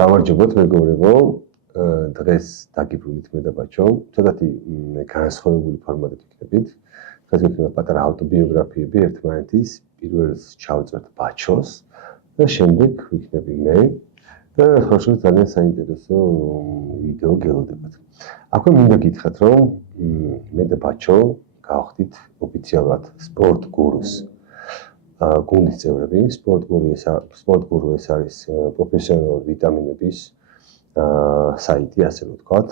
გამარჯობათ მეგობრებო, დღეს დაგიბრუნდით მე და ბაჩო, ცოტათი განსხვავებული ფორმატით ვიქნებით. დღეს ვიქნება პატარა ავტობიოგრაფიები ერთმანეთის, პირველს ჩავწერთ ბაჩოს და შემდეგ ვიქნები მე და ხოშო ძალიან საინტერესო ვიდეო გელოდებათ. აქვე მინდა გითხრათ, რომ მე და ბაჩო გავხდით ოფიციალურად სპორტ გურუს გუნდის წევრები. სპორტ გურუ ეს არის პროფესიონალური ვიტამინების საიტი, ასე რომ ვთქვათ,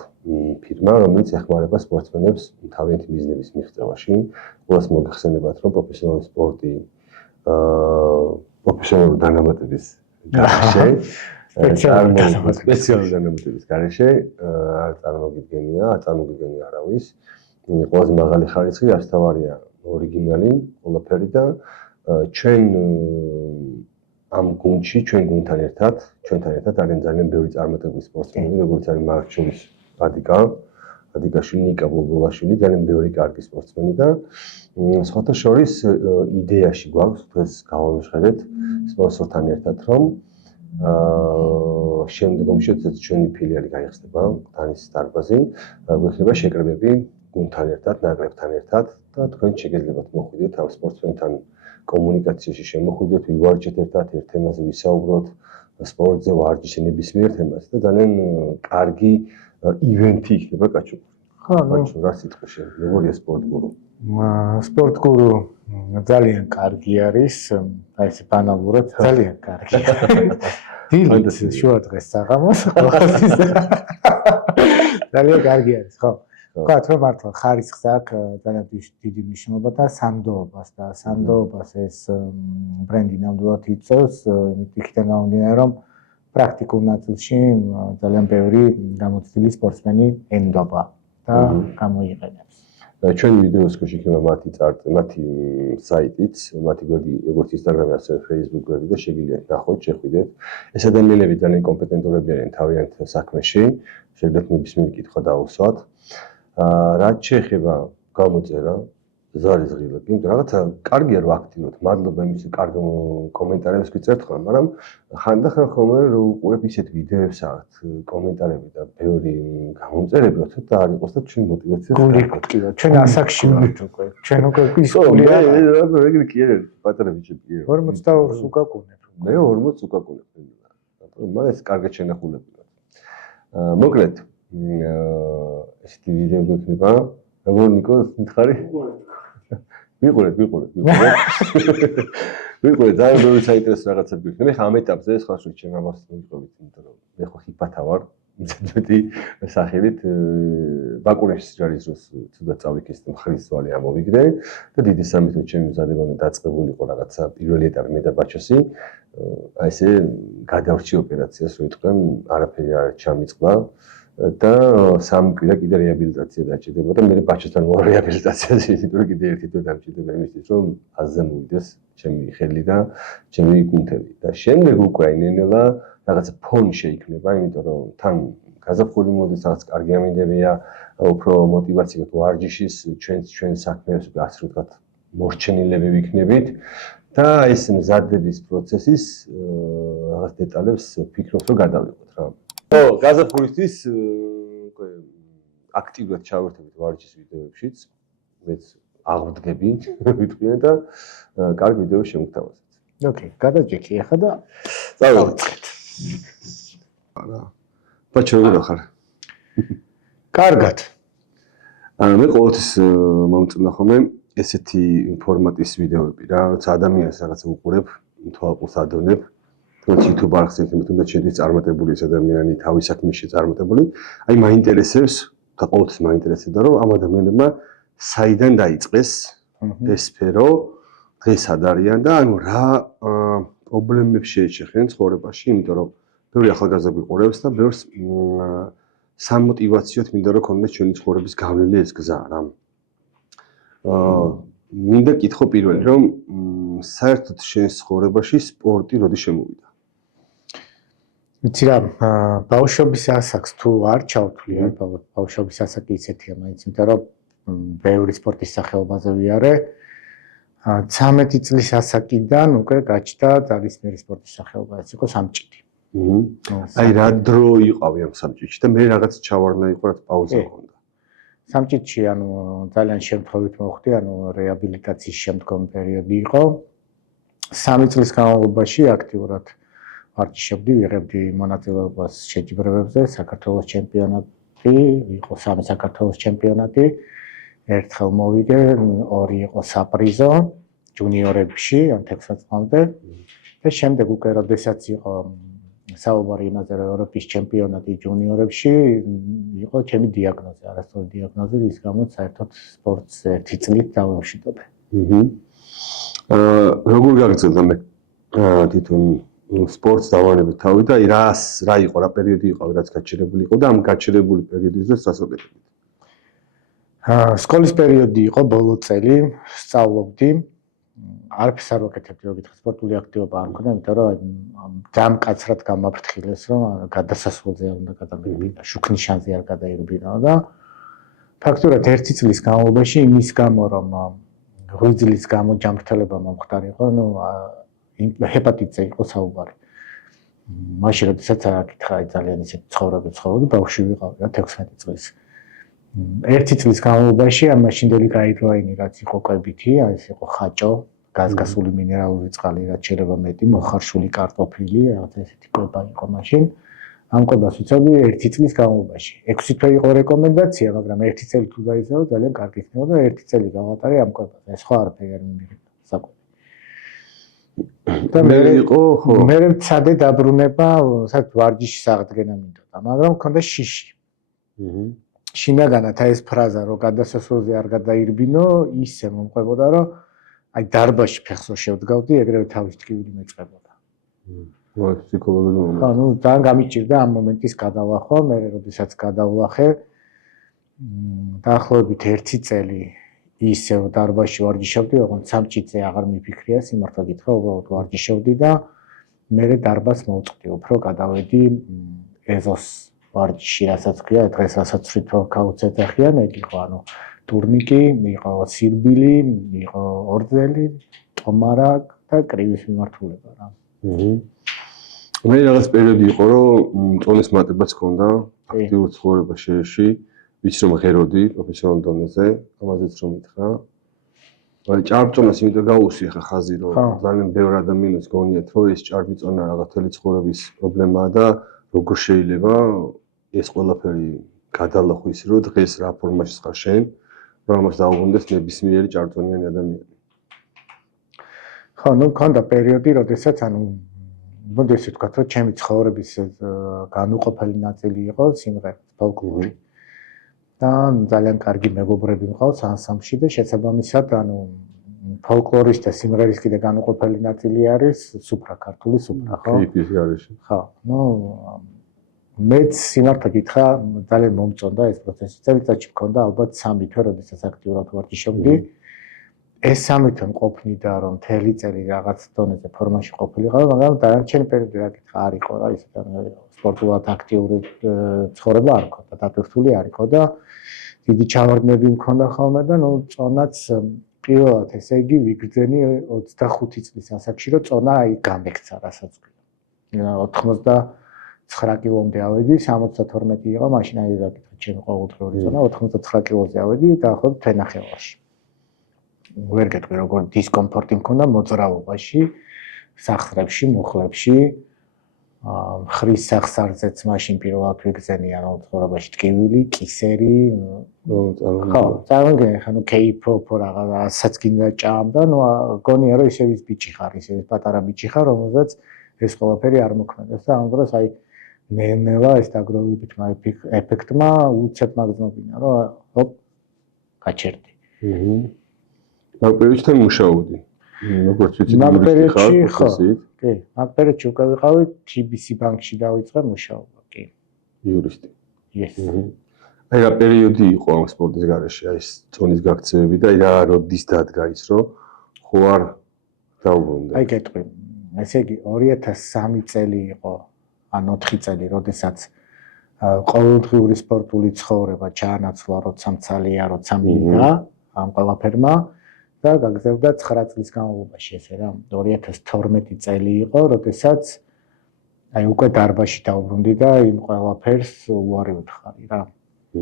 ფირმა, რომელიც ეხმარება სპორტსმენებს თავიანთი მიზნების მიღწევაში. ყველას მოგეხსენებათ, რომ პროფესიონალური სპორტი პროფესიონალური დანამატების გარეშე, სპეციალური დანამატების გარეშე არ წარმოგიდგენია არავის. ყველაზე მაღალი ხარისხი, რაც თავარია ორიგინალი, ყველაფერი და ჩვენ ამ გუნდში, ჩვენთან ერთად არიან ძალიან ბევრი წარმატებული სპორტსმენები, როგორც არის მათ შორის ადიკაშვილი, ნიკა ბულბულაშვილი, ძალიან ბევრი კარგი სპორტსმენი და სხვათა შორის იდეაში გვაქვს დღეს გავამეშხერეთ სპონსორთან ერთად, რომ შემდგომში ჩვენი ფილიალი გაიხსნება ქუთაისის დარბაზი, გვექნება შეკრებები გუნდთან ერთად, ნაკრებთან ერთად და თქვენ შეგიძლიათ მოხვიდეთ ამ სპორტსმენთან კომუნიკაციაში შემოხვიდეთ, ვივარჯეთ ერთად, ერთ თემაზე ვისაუბროთ, სპორტზე, ვარჯიშზე, ნებისმიერ თემაზე და ძალიან კარგი ივენთი იქნება კაჩო. ხო, კაჩო, რა სიტყვა შენ, როგორია სპორტ გურუ? სპორტ გურუ ძალიან კარგი არის, აი ეს ბანალურად ძალიან კარგი. დილით შუა დღეს საღამოს ძალიან კარგი არის, ხო. ვთქვათ, რომ მართლა ხარისხს აქვს ძალიან დიდი მნიშვნელობა და სანდოობას ეს ბრენდი ნამდვილად იწევს, იქიდან გამომდინარე, რომ პრაქტიკულ ნაწილში ძალიან ბევრი გამოცდილი სპორტსმენი ენდობა და გამოიყენებს. ჩვენი ვიდეოს ქვეშ იქნება მათი საიტიც, მათი გვერდი როგორც ინსტაგრამი, ასევე Facebook გვერდი და შეგიძლიათ ნახოთ, შეხვიდეთ. ეს ადამიანები ძალიან კომპეტენტურები არიან თავიანთ საქმეში, შეგიძლიათ ნებისმიერი კითხვა დაუსვათ. რაც შეეხება გამოწერა, ზარიზღილებ, იმიტომ რაღაცა კარგია რომ აქტიურობთ, მადლობა იმის კარგ კომენტარებს გიწერთ ხოლმე, მაგრამ ხანდახან ხოლმე რომ უყურებ ისეთ ვიდეოებს აქვთ, კომენტარები და ბევრი გამომწერები, ცოტა არ იყოს და ჩვენ მოტივაცია გულიკტკივა, ჩვენ ასაკში ვართ უკვე, ჩვენ უკვე ისკულია. ეგრე კი არის, პატარა ბიჭები. 42-ს უკაკუნებ. მე 40-ს უკაკუნებ. მაგრამ ეს კარგად შენახულები. მოკლედ ესეთი ვიდეო გვექნება. როგორ ნიკო, მითხარი? ვიყურეთ. ვიყურეთ, ძალიან ბევრი საინტერესო რაღაცები გვექნება. ხა ამ ეტაპზე სხვა შუქ ჩემ ამას მივიყვებით, იმიტომ რომ მე ხო ხიფათა ვარ, მეტი სახელით ბაკურეშის ჯარის დროს ცუდად წავიქეს და მხრის ვალი ამოვიგდე და დიდი სამით ჩემი მზადებანი დაწყებული იყო რაღაცა პირველი ეტაპი მე და ბაჩოსი. აი ესე გადავრჩი ოპერაციას, რო იტყვენ, არაფერი არ ჩამიწყდა. და სამი კვირა კიდე რეაბილიტაცია დაჭირდება და მე ბაჩოსთან ვარ რეაბილიტაციაზე, იმიტომ რომ კიდე ერთი თვე დამჭირდება იმისთვის, რომ აზზე მოვიდეს ჩემი ხელი და ჩემი კუნთები. და შემდეგ უკვე ნენელა რაღაცა ფონი შეიქმნება, იმიტომ რომ თან გაზაფხული მოდის, რაღაც კარგი ამინდებია, უფრო мотивация ვარჯიშის, ჩვენ საქმეებს ასე რომ ვთქვათ, მორჩენილები ვიქნებით და ეს მზადების პროცესის რაღაც დეტალებს ვფიქრობ, რომ გადავიღოთ რა. ო, გაზაფხულისთვის აქტიურად ჩავერთებით ვარჯიშის ვიდეოებშიც. მეც აღვდგები, ვიტყვიან და კარგი ვიდეო შემოგთავაზეთ. ოკეი, გადაჭიქი ახლა და წავიდეთ. არა. ბაჩო, როგორ ხარ? კარგად. მე ყოველთვის მომწონდა ხოლმე ესეთი ფორმატის ვიდეოები რა, როცა ადამიანს რაღაცა უყურებ, თვალყურს ადონებ. YouTube არხზე იქნება თუნდაც შედის წარმატებული ეს ადამიანი თავის საქმეში წარმატებული. აი მაინტერესებს და ყოველთვის მაინტერესებდა რომ ამ ადამიანებმა საიდან დაიწყეს ეს სფერო, დღეს სად არიან და ანუ რა პრობლემებს შეეჩეხნენ ცხოვრებაში, იმიტომ რომ ბევრი ახალგაზრდა გვიყურებს და ბევრს სამოტივაციოდ მინდა რომ ქონდეს ჩვენი ცხოვრების გავლილი ეს გზა რა. მინდა კითხო პირველი რომ საერთოდ შენ ცხოვრებაში სპორტი როდის შემოვიდა? ვიცი რა, ბავშვობის ასაკს თუ არ ჩავთვლი, ბავშვობის ასაკი ისეთია მაინც, იმიტომ რომ ბევრი სპორტის სახეობაზე ვიარე. 13 წლის ასაკიდან უკვე გაჩნდა ძალისმიერი სპორტის სახეობა, ეს იყო სამჭიდი. აი რა დრო იყავი ამ სამჭიდში და მე რაღაც ჩავარდნა იყო რაც პაუზა ჰქონდა. სამჭიდში ძალიან შემთხვევით მოხდი, რეაბილიტაციის შემდგომ პერიოდი იყო. 3 წლის განმავლობაში აქტიურად ვარჯიშობდი, ვიღებდი მონაწილეობას შეჯიბრებებზე, საქართველოს ჩემპიონატი, იყო 3 საქართველოს ჩემპიონატი. ერთხელ მოვიგე, 2 იყო საპრიზო ჯუნიორებში, 16 წლამდე. და შემდეგ უკვე როდესაც იყო საუბარი იმაზე, რომ ევროპის ჩემპიონატი ჯუნიორებში, იყო ჩემი დიაგნოზი, არასწორი დიაგნოზი, რის გამოც საერთოდ სპორტს 1 წლით დავემშვიდობე. როგორ გაგრძელდა მე თვითონ სპორტს დავანებე თავი და რა იყო, რა პერიოდი იყო, რაც გაჩერებული იყო და ამ გაჩერებული პერიოდის დროს რას ვაკეთებდი? სკოლის პერიოდი იყო, ბოლო წელი, სწავლობდი. არაფერს არ ვაკეთებდი, რო გითხრათ, სპორტული აქტივობა არ მქონდა, იმიტომ რომ ძალიან მკაცრად გამაფრთხილეს, რომ გადასასვლელზე არ უნდა გადაგებინა, შუქნის შანსი არ გადაირბინა და ფაქტურად 1 წლის განმავლობაში იმის გამო, რომ 8 წლის გამო ჯანმრთელობა მომხდარიყო, ჰეპატიტზე იყო საუბარი. მაშინ როდესაც აკითხა ძალიან ისეთ ცხოვრები ცხოვრობდი, ბავშვი ვიყავი რა 16 წლის. 1 წლის განმავლობაში ამ მაშინდელი გაიდროინი რაც იყო კვებითი, ეს იყო ხაჭო, გაზგასული მინერალური წყალი, რაც შეიძლება მეტი, მოხარშული კარტოფილი, რაღაც ესეთი კვება იყო მაშინ. ამ კვებას ვიცავდი 1 წლის განმავლობაში. 6 თვე იყო რეკომენდაცია, მაგრამ 1 წელი თუ დაიწყო, ძალიან კარგი იქნება და 1 წელი გავატარე ამ კვებაზე. სხვა არაფერი არ მიმიღებდა საკვები. და მე იყო, ხო. მე მცადე დაბრუნება, საერთოდ ვარჯიშის აღდგენა მინდოდა, მაგრამ მქონდა შიში. შინაგანად ეს ფრაზა რომ გადასასვლელზე არ გადაირბინო, ისე მომყვებოდა, რომ აი დარბაზში ფეხს რო შევდგავდი, ეგრევე თავის ტკივილი მეწყებოდა. ფსიქოლოგიური მომენტი. ხო, ძალიან გამიჭირდა ამ მომენტის გადალახვა, მე როდესაც გადავლახე, დაახლოებით 1 წელი ისევ დარბაზში ვარჯიშობდი, ოღონდ სამჭიდზე აღარ მიფიქრია, სიმართლე გითხრა, უბრალოდ ვარჯიშობდი და მე დარბაზს მოვწყდი, უფრო გადავედი ეზოს ვარჯიში, რასაც ქვია, დღეს რასაც თვალქაუც ეძახიან, ეგ იყო, ტურნიკი, იყო სირბილი, იყო ორდელი, ტომარა და კრივის მიმართულება რა. მე რაღაც პერიოდი იყო, რომ წონის მატებაც ჰქონდა, აქტიურ ცხოვრებაში, ვიცი რომ ღეროდი პროფესიონალურ დონეზე, ამაზეც რომ მითხრა. ჭარბწონას იმიტომ გაუსვი ხა ხაზი, რომ ძალიან ბევრ ადამიანს გონიათ, რომ ეს ჭარბწონა რაღაც თელი ცხოვრების პრობლემაა და როგორ შეიძლება ეს ყველაფერი გადალახვის, რომ დღეს რა ფორმაში ხარ შენ, რომ ამას დაუბრუნდეს ნებისმიერი ჭარბწონიანი ადამიანი. ხო, მქონდა პერიოდი, როდესაც მოდი ესე ვთქვათ, რომ ჩემი ცხოვრების განუყოფელი ნაწილი იყო სიმღერა, ფოლკლორი. და ძალიან კარგი მეგობრები მყავს ანსამბლში და შესაბამისად, ფოლკლორის და სიმღერის კიდე განუყოფელი ნაწილი არის სუფრა, ქართული სუფრა, ხო? კეიფის გარეშე. ხო, მეც სიმართლე გითხრა, ძალიან მომწონდა ეს პროცესი. წელიწადში მქონდა ალბათ 3 თვე, როდესაც აქტიურად ვარჯიშობდი. ეს 3 თვე მყოფნიდა, რომ მთელი წელი რაღაც დონეზე ფორმაში ყოფილიყავი, მაგრამ დანარჩენი პერიოდი რა გითხრა, არ იყო რა, ისე სპორტულად აქტიური ცხოვრება არ მქონდა, დატვირთული არ იყო და დიდი ჩავარდნები მქონდა ხოლმე და წონაც პირველად ესე იგი ვიგრძენი 25 წლის ასაკში, რომ წონა აი გამექცა, რასაც ქვია. 89 კილომდე ავედი, 72 იყო, მაშინ აი რა გითხრა, ჩემი ყოველდღიური წონა 89 კილოზე ავედი დაახლოებით თვენახევარში. ვერ გეტყვი როგორ დისკომფორტი მქონდა მოძრაობაში, სახსრებში, მუხლებში, ხრის სახსარზეც მაშინ პირველად ვიგზენი ცხოვრებაში ტკივილი, კისერი, ხო, წარმოგიდგენთ, კეიფ-ჰოპ რაღაცაც გინდა ჭამდა, გონია რომ ისე ვის ბიჭი ხარ, ისე პატარა ბიჭი ხარ, რომელსაც ეს ყველაფერი არ მოქმედებს და ამ დროს აი ნელა ეს დაგროვებითმა ეფექტმა უცებ მაგზნობინა, რომ ჰოპ, გაჩერდი. მაგ პერიოდში მუშაობდი. როგორც ვიცი, მაგ პერიოდში ხო. კი, მაგ პერიოდში უკვე ვიყავი TBC ბანკში დავიწყე მუშაობა, კი. იურისტი. Yes. აი რა პერიოდი იყო ამ სპორტის გარეშე, აი ეს წონის გაქცევები და აი რა როდის დადგა ის, რომ ხო არ დაუბრუნდა. აი გეტყვი, ესე იგი 2003 წელი იყო, ან 4 წელი, როდესაც ყოველდღიური სპორტული ცხოვრება ჩაანაცვლა, როცა მცალია, როცა მინდა ამ ყველაფერმა და გაგრძელდა 9 წლის განმავლობაში ესე რა 2012 წელი იყო, როდესაც აი უკვე დარბაზში დავბრუნდი და იმ ყველაფერს უარი ვთხარი რა.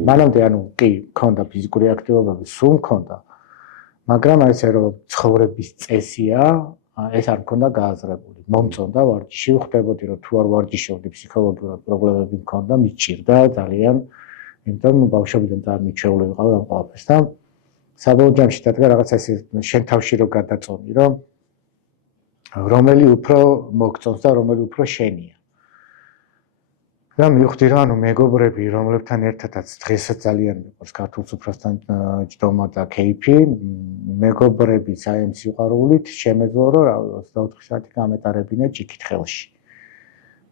მანამდე ანუ კი მქონდა ფიზიკური აქტივობები, სულ მქონდა. მაგრამ აი ესე რომ ცხოვრების წესია, ეს არ მქონდა გააზრებული. მომწონდა ვარჯიში, ხვდებოდი რომ თუ არ ვარჯიშობდი ფსიქოლოგიურად პრობლემები მქონდა, მიჭირდა ძალიან. იმიტომ ბავშვობიდან წარმიჩეული ვიყავ ამ ყველაფერს და საბოლოო ჯამში დადგა რაღაცა ესე შენ თავში რო გადაწონი, რომ რომელი უფრო მოგწონს და რომელი უფრო შენია. და მივხვდი რომ ანუ მეგობრები, რომლებთან ერთადაც დღესაც ძალიან მიყვარს ქართულ სუფრასთან ჯდომა და კეიფი, მეგობრები საიმ სიყვარულით შემეძლო რომ რავი 24 საათი გამეტარებინა ჭიქით ხელში.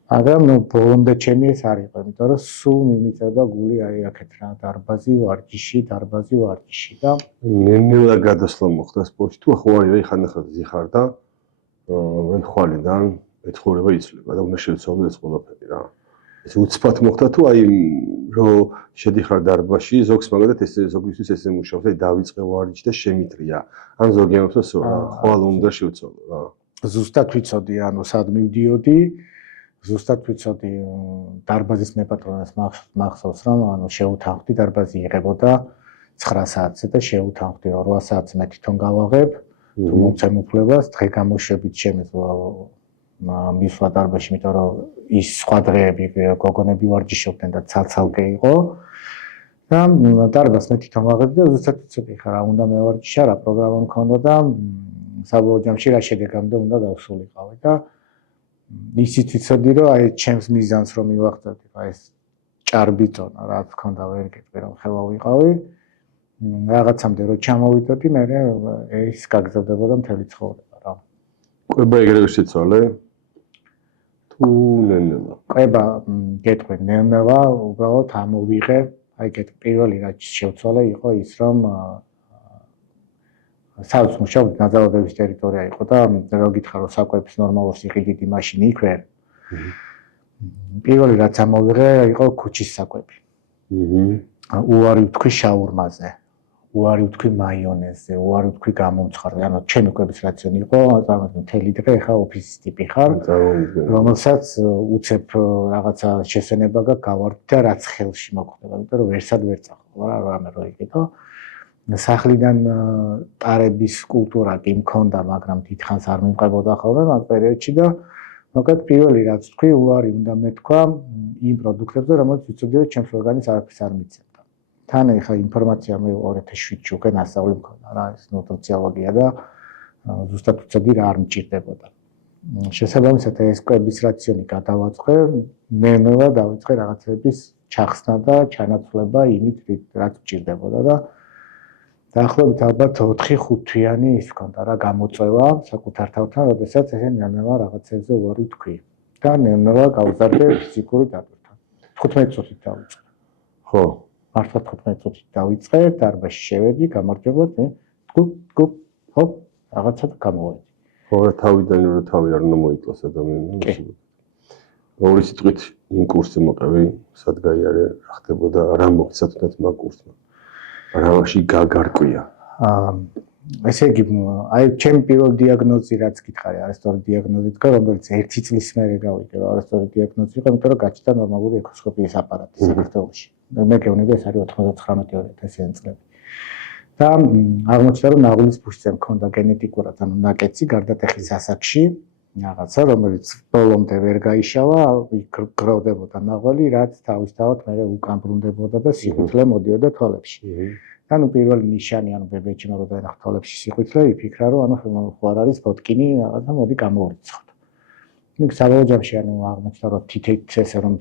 მაგრამ ბოლომდე ჩემი ეს არ იყო, იმიტომ რომ სულ მიმიწევდა გული აი აქეთ რა დარბაზი ვარჯიში და ნელ-ნელა გადასვლა მოხდა სპორტში. თუ ახლა ვარი ხანდახან ზიხარ და ხვალიდან ეცხოვრება იცვლება და უნდა შევცვალო ეს ყველაფერი რა. ეს უცბად მოხდა თუ აი რომ შედიხარ დარბაზში, ზოგს მაგალითად ეს ზოგისთვის ესე მუშაობს, აი დავიწყე ვარჯიში და შემიტრია. ან ზოგი ამბობს რომ ხვალ უნდა შევცვალო რა. ზუსტად ვიცოდი, ანუ სად მივდიოდი, ზუსტად ვიცოდი დარბაზის მეპატრონეს მახსოვს რომ ანუ შეუთანხმდი დარბაზი იღებოდა 9 საათზე და შეუთანხმდი 8 საათზე მე თვითონ გავაღებ თუ მომცემ უფლებას დღე გამოშვებით შემეძლო მისვლა დარბაზში, იმიტომ რომ ის სხვა დღეები გოგონები ვარჯიშობდნენ და ცალ-ცალკე იყო და დარბაზს მე თვითონ ვაღებდი და ზუსტად ვიცოდი ხა რა უნდა მევარჯიშა, რა პროგრამა მქონდა და საბოლოო ჯამში რა შედეგამდე უნდა გავსულიყავი და ისიც ვიცოდი რომ აი ჩემს მიზანს რომ მივახცევდი, აი ეს ჭარბი წონა რაც მქონდა ვერ გეტყვი რომ ხელა ვიყავი, რაღაცამდე რომ ჩამოვიდოდი, მე ეს გაგრძელდებოდა მთელი ცხოვრება რა. კვება ეგრევე შეცვალე? თუ ნელ-ნელა? კვება გეტყვი ნელ-ნელა, უბრალოდ ამოვიღე, აი გეტყვი პირველი რაც შევცვალე იყო ის რომ საერთოდ მუშაობდი ნაძალადების ტერიტორია იყო და რო გითხრა რომ საკვების ნორმალურ სიყიდიდი მაშინ იქ ვერ. პირველი რაც ამოვიღე იყო ქუჩის საკვები. უარი ვთქვი შაურმაზე, უარი ვთქვი მაიონეზზე, უარი ვთქვი გამომცხარზე, ანუ ჩემი კვების რაციონი იყო, წარმოგიდგენთ მთელი დღე ხა ოფისის ტიპი ხარ, რომელსაც უცებ რაღაცა შესვენება გაქვს გავარდი და რაც ხელში მოხდება, იმიტომ რომ ვერსად ვერ წახვალ რა რამე რო იყიდო. სახლიდან ტარების კულტურა კი მქონდა, მაგრამ დიდხანს არ მიმყებოდა ხოლმე მაგ პერიოდში და მოკლედ პირველი რაც თქვი, უარი უნდა მეთქვა იმ პროდუქტებზე, რომელიც ვიცოდი რომ ჩემს ორგანიზმს არაფერს არ მიცემდა. თან ეხა ინფორმაცია მე 2007-ში უკვე ნასწავლი მქონდა რა, ეს ნუტრიციოლოგია და ზუსტად ვიცოდი რა არ მჭირდებოდა. შესაბამისად ეს კვების რაციონი გადავაწყე, ნელ-ნელა დავიწყე რაღაცების ჩახსნა და ჩანაცვლება იმით, რაც მჭირდებოდა და დაახლოებით ალბათ 4-5 თვიანი ის მქონდა რა გამოწვევა საკუთარ თავთან, როდესაც ესე ნელ-ნელა რაღაცებზე უარი ვთქვი და ნელ-ნელა გავზარდე ფიზიკური დატვირთვა. 15 წუთით დავიწყე. ხო, მართლა 15 წუთით დავიწყე, დარბაზში შევედი, გამარჯობა, გუp, ხო, რაღაცა გამოვედი. ხო, თავიდან რომ თავი არ უნდა მოიკლას ადამიანს. ორი სიტყვით იმ კურსზე მოყევი, სად გაიარე, რა ხდებოდა, რა მოგცა თუნდაც მაგ კურსმა. რამაში გაგარკვია. ესე იგი, აი ჩემი პირველ დიაგნოზი რაც გითხარი, არასწორი დიაგნოზი თქვა, რომელიც 1 წლის მერე გავიგე, რომ არასწორი დიაგნოზი იყო, იმიტომ რომ გაჩნდა ნორმალური ეკოსკოპიის აპარატი საქართველოში. მე გეუბნები ეს არის 99-2000 წლები. და აღმოჩნდა რომ ნაღვლის ფუშზე მქონდა გენეტიკურად ანუ ნაკეცი გარდატეხის ასაკში, რაღაცა რომელიც ბოლომდე ვერ გაიშალა, გროვდებოდა ნაღვალი, რაც თავისთავად მე უკან ბრუნდებოდა და სიყვითლე მოდიოდა თვალებში. და ნუ პირველი ნიშანი, ანუ ბებეჩი რო დაენახა თვალებში სიყვითლე, იფიქრა რომ ანუ ხო არ არის ბოტკინი, რაღაცა მოდი გამოვირიცხოთ. ნუ საბოლოო ჯამში ანუ აღმოჩნდა რომ თითით ესე რომ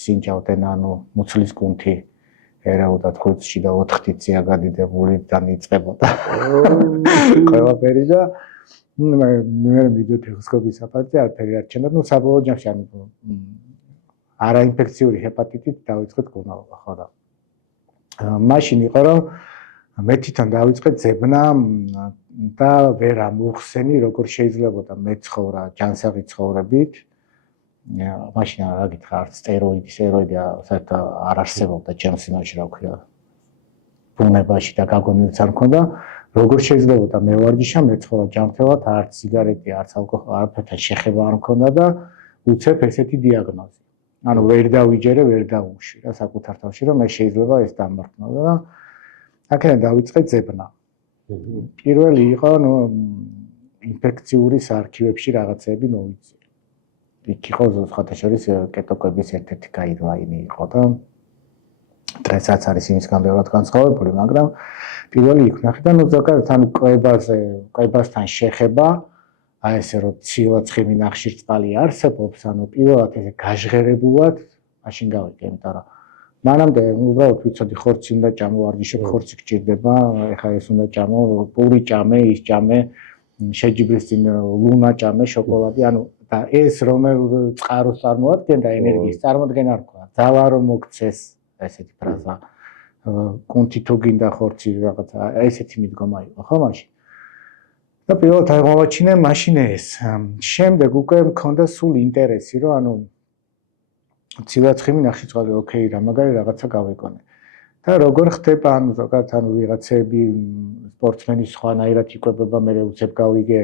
სინჯავდნენ, ანუ მუცლის კუნთი ერაუდათ ხუთში და 4 თიცია გადიდებული და იწყებოდა. ყველაფერი და მე მივიდოდი ეკოსკოპიის აპარატზე, არაფერი არ ჩანდა, ნუ საბოლოო ჯამში ანუ არაინფექციური ჰეპატიტით დავიწყეთ კურნალობა, ხო და მაშინ იყო რომ მე თვითონ დავიწყე ძებნა და ვერ ამოვხსენი როგორ შეიძლებოდა მეცხოვრა ჯანსაღი ცხოვრებით. მაშინ რა გითხრა, არც სტეროიდი საერთოდ არ არსებობდა ჩემს იმაში, რა ვქია, ბუნებაში და გაგონილიც არ მქონდა. როგორ შეიძლებოდა მე ვარჯიშა, მეცხოვრა ჯანმრთელად, არც სიგარეტი, არც ალკოჰოლი, არაფერთან შეხება არ მქონდა და უცებ ესეთი დიაგნოზი. ანუ ვერ დავიჯერე, ვერ დავუშვი რა საკუთარ თავში, რომ მე შეიძლება ეს დამართნო და აქედან დავიწყე ძებნა. პირველი იყო, ინფექციური არქივებში რაღაცები მოვიწი. იქ იყო სხვათა შორის კეტოკვების ერთ-ერთი გაიდლაინი იყო და დღესაც არის იმისგან ბევრად განსხვავებული, მაგრამ პირველი იქ ვნახე და ზოგადად ანუ კვებასთან შეხება, აი ესე რომ ცილა-ცხიმი ნახშირწყალი არსებობს, ანუ პირველად ესე გაჟღერებულად მაშინ გავიგე, იმიტომ რომ მანამდე უბრალოდ ვიცოდი ხორცი უნდა ჭამო, ვარჯიშობ ხორცი გჭირდება, ეხლა ეს უნდა ჭამო, პური ჭამე, ის ჭამე, შეჯიბრის წინ ლუნა ჭამე, შოკოლადი, ანუ და ეს რომელ წყაროს წარმოადგენდა ენერგიის წარმოდგენა არ ქონა. ძალა რომ მოგცეს, ესეთი ფრაზა. კუნთი თუ გინდა ხორცი რაღაცა, ესეთი მიდგომა იყო, ხო მაშინ. და პირველად აღმოვაჩინე მაშინ ეს. შემდეგ უკვე მქონდა სულ ინტერესი, რომ ანუ ცილა-ცხიმი ნახშირწყალი, ოკეი, რა მაგარი რაღაცა გავეკონე. და როგორ ხდება, ანუ ზოგადად ანუ ვიღაცები სპორტსმენი სხვანაირად იკვებება, მე უცებ გავიგე.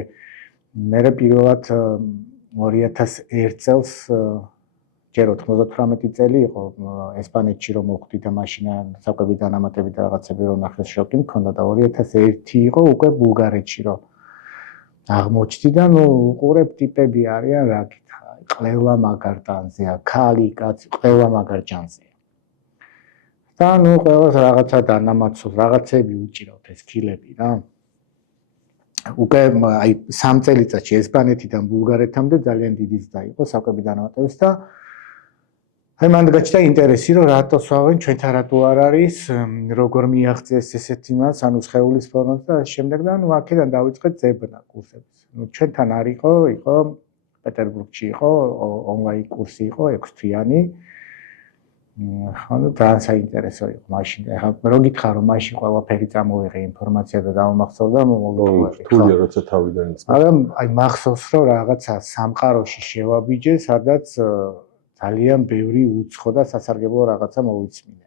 მე პირველად 2001 წელს ჯერ 98 წელი იყო ესპანეთში რომ მოვხვდი და მაშინ საკვები დანამატები და რაღაცები რომ ნახეს შოკი მქონდა და 2001 იყო უკვე ბულგარეთში რომ აღმოჩნდი და უყურებ ტიპები არიან რა გითხრა ყველა მაგარ ტანზეა ქალი კაცი ყველა მაგარ ჯანზეა და ყველას რაღაცა დანამატსოს რაღაცები უჭირავთ ეს ქილები რა უკვე აი 3 წელიწადში ესპანეთიდან ბულგარეთამდე ძალიან დიდი ზრდა იყო საკვები დანამატების და აი მანდ გაჩნდა ინტერესი რომ რატო სვავენ ჩვენთან რატო არ არის როგორ მიაღწიეს ესეთი მას ანუ სხეულის ფორმას და შემდეგ და აქედან დავიწყეთ ძებნა კურსებს ჩვენთან არ იყო პეტერბურგში იყო ონლაინ კურსი იყო 6 თვიანი ხო ძალიან საინტერესო იყო მაშინ ახლა რო გითხრა რომ მაშინ ყველაფერი წამოვიღე ინფორმაცია და დავამახსოვრდა მოგვითხოვდი რთულია როცა თავიდან იწყე მაგრამ აი მახსოვს რომ რაღაცა სამყაროში შევაბიჯე სადაც ძალიან ბევრი უცხო და სასარგებლო რაღაცა მოვიცმინე.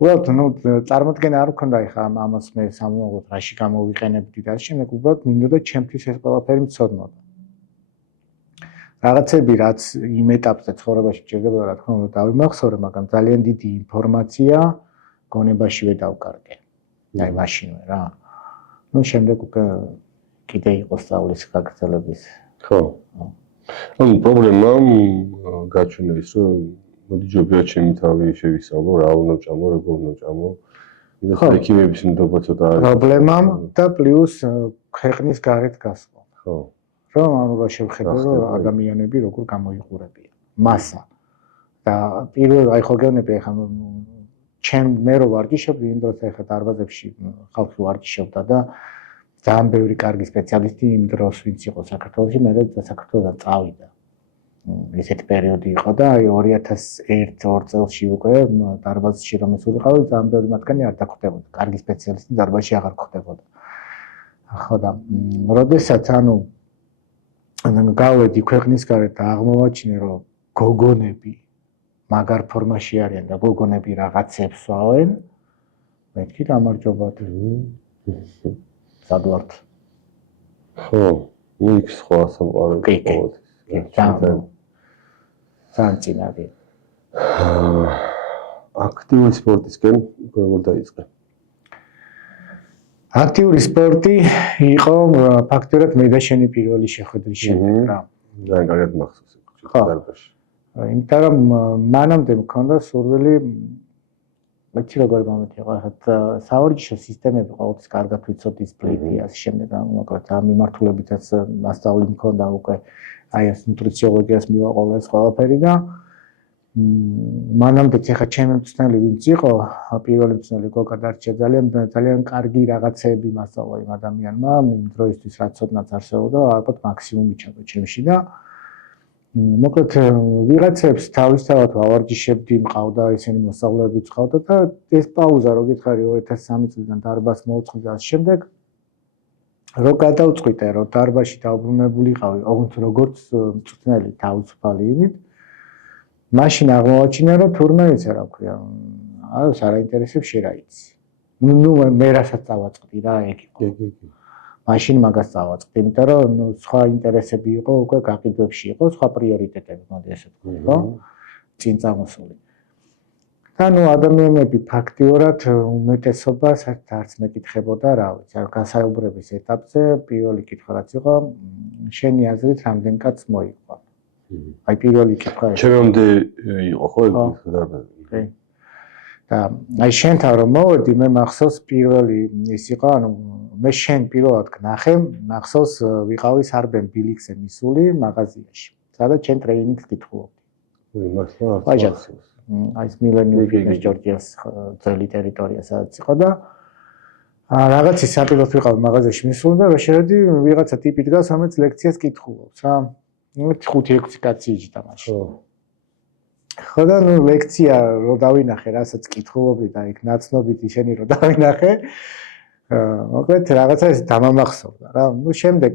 უბრალოდ წარმოდგენა არ მქონდა ეხლა ამას მე სამომავლოდ რაში გამოვიყენებდი და შემდეგ უბრალოდ მინდოდა ჩემთვის ეს ყველაფერი მცოდნოდა. რაღაცები რაც იმ ეტაპზე ცხოვრებაში ჭირდებოდა რა თქმა უნდა დავიმახსოვრე, მაგრამ ძალიან დიდი ინფორმაცია გონებაშივე დავკარგე. აი მაშინვე რა. შემდეგ უკვე კიდე იყო სწავლის გაგრძელების. ხო. ანუ პრობლემა გაჩვენა ის რომ მოდი ჯობია ჩემი თავი შევისწავლო რა უნდა ჭამო, როგორ უნდა ჭამო. ხო, ექიმების ნდობა ცოტა არის. პრობლემამ და პლუს ქვეყნის გარეთ გასვლა. ხო. რომ ანუ რა შევხედო რომ ადამიანები როგორ გამოიყურებიან. მასა. და პირველ აი ხო გეუბნები ახლა მე რო ვარჯიშობდი იმ დროს ახლა დარბაზებში ხალხი ვარჯიშობდა და ძალიან ბევრი კარგი სპეციალისტი იმ დროს ვინც იყო საქართველოში, მე საქართველოსთან წავიდა. ესეთი პერიოდი იყო და აი 2001-2 წელში უკვე დარბაზში რომ ესულიყავი, ძალიან ბევრი მათგანი არ დაგხვდებოდა. კარგი სპეციალისტი დარბაზში აღარ გვხვდებოდა. ხო და როდესაც ანუ გავედი ქვეყნის გარეთ და აღმოვაჩინე რომ გოგონები მაგარ ფორმაში არიან და გოგონები რაღაცებს სვავენ, მეთქი გამარჯობათ. სადვართ. ხო, იქ სხვა სამყარო იყო. ძალიან წინააღი. აქტიური სპორტისკენ როგორ დაიწყე? აქტიური სპორტი იყო ფაქტურად მე და შენი პირველი შეხვედრის შემდეგ რა. ძალიან კარგად მახსოვს იყო დარბაზში. იმიტომ რომ მანამდე მქონდა სურვილი მეც როგორ გამოდიოდა ახლა სავარჯიშო სისტემები ყოველთვის კარგად ვიცოდი სპლიტი ასე შემდეგ მაგრამ ამ მიმართულებითაც მასწავლი მქონდა უკვე აი ეს ნუტრიციოლოგიას მივაყოლა ეს ყველაფერი და მანამდეც ახლა ჩემი მწვრთნელი ვინც იყო პირველი მწვრთნელი გოგა დარჩა ძალიან კარგი რაღაცები მასწავლა იმ ადამიანმა იმ დროისთვის რაც ცოდნაც არსებობდა ალბათ მაქსიმუმი ჩადო ჩემში და მოკლედ ვიღაცებს თავისთავად ვავარჯიშებდი, მყავდა ისინი მოსწავლეებიც ყავდა და ეს პაუზა რო გითხარი 2003 წლიდან დარბაზს მოვწყდი და შემდეგ რო გადავწყვიტე რომ დარბაზში დაუბრუნებულიყავი, ოღონდ როგორც მწვრთნელი თავისუფალი იმით, მაშინ აღმოვაჩინე რომ თურმე იცი რა ქვია, არას არ აინტერესებს შე რა იცი. მე რასაც დავაწყდი რა ეგ იყო. მაშინ მაგას წავაწყდი, იმიტომ რომ სხვა ინტერესები იყო, უკვე გაყიდვებში იყო, სხვა პრიორიტეტები, მოდი ესე ვთქვი, ხო? წინ წამოსული. და ადამიანები ფაქტიურად უმეტესობა საერთოდ არც მეკითხებოდა, რა ვიცი, გასაუბრების ეტაპზე პირველი კითხვა რაც იყო, შენი აზრით რამდენ კაცს მოიყვანა? აი პირველი კითხვა ეს. ჩემამდე იყო ხო ეს და აი შენთან რომ მოვედი, მე მახსოვს პირველი ის იყო, ანუ მე შენ პირველად გნახე, მახსოვს ვიყავი სარბენ ბილიქზე მისული მაღაზიაში, სადაც შენ ტრეინინგს კითხულობდი. მართლა აი ეს მილენიუმ ფიტნეს ჯორჯიას ძველი ტერიტორია სადაც იყო და რაღაც ის საპიროთ ვიყავ მაღაზიაში მისული და რა შევედი ვიღაცა ტიპი დგას, რომელიც ლექციას კითხულობს რა. 5-6 კაცი იჯდა მაშინ. ხო და ნუ ლექცია რო დავინახე, რასაც კითხულობდი და იქ ნაცნობით ისინი რო დავინახე, მოკლედ რაღაცა ეს დამამახსოვრდა რა. ნუ შემდეგ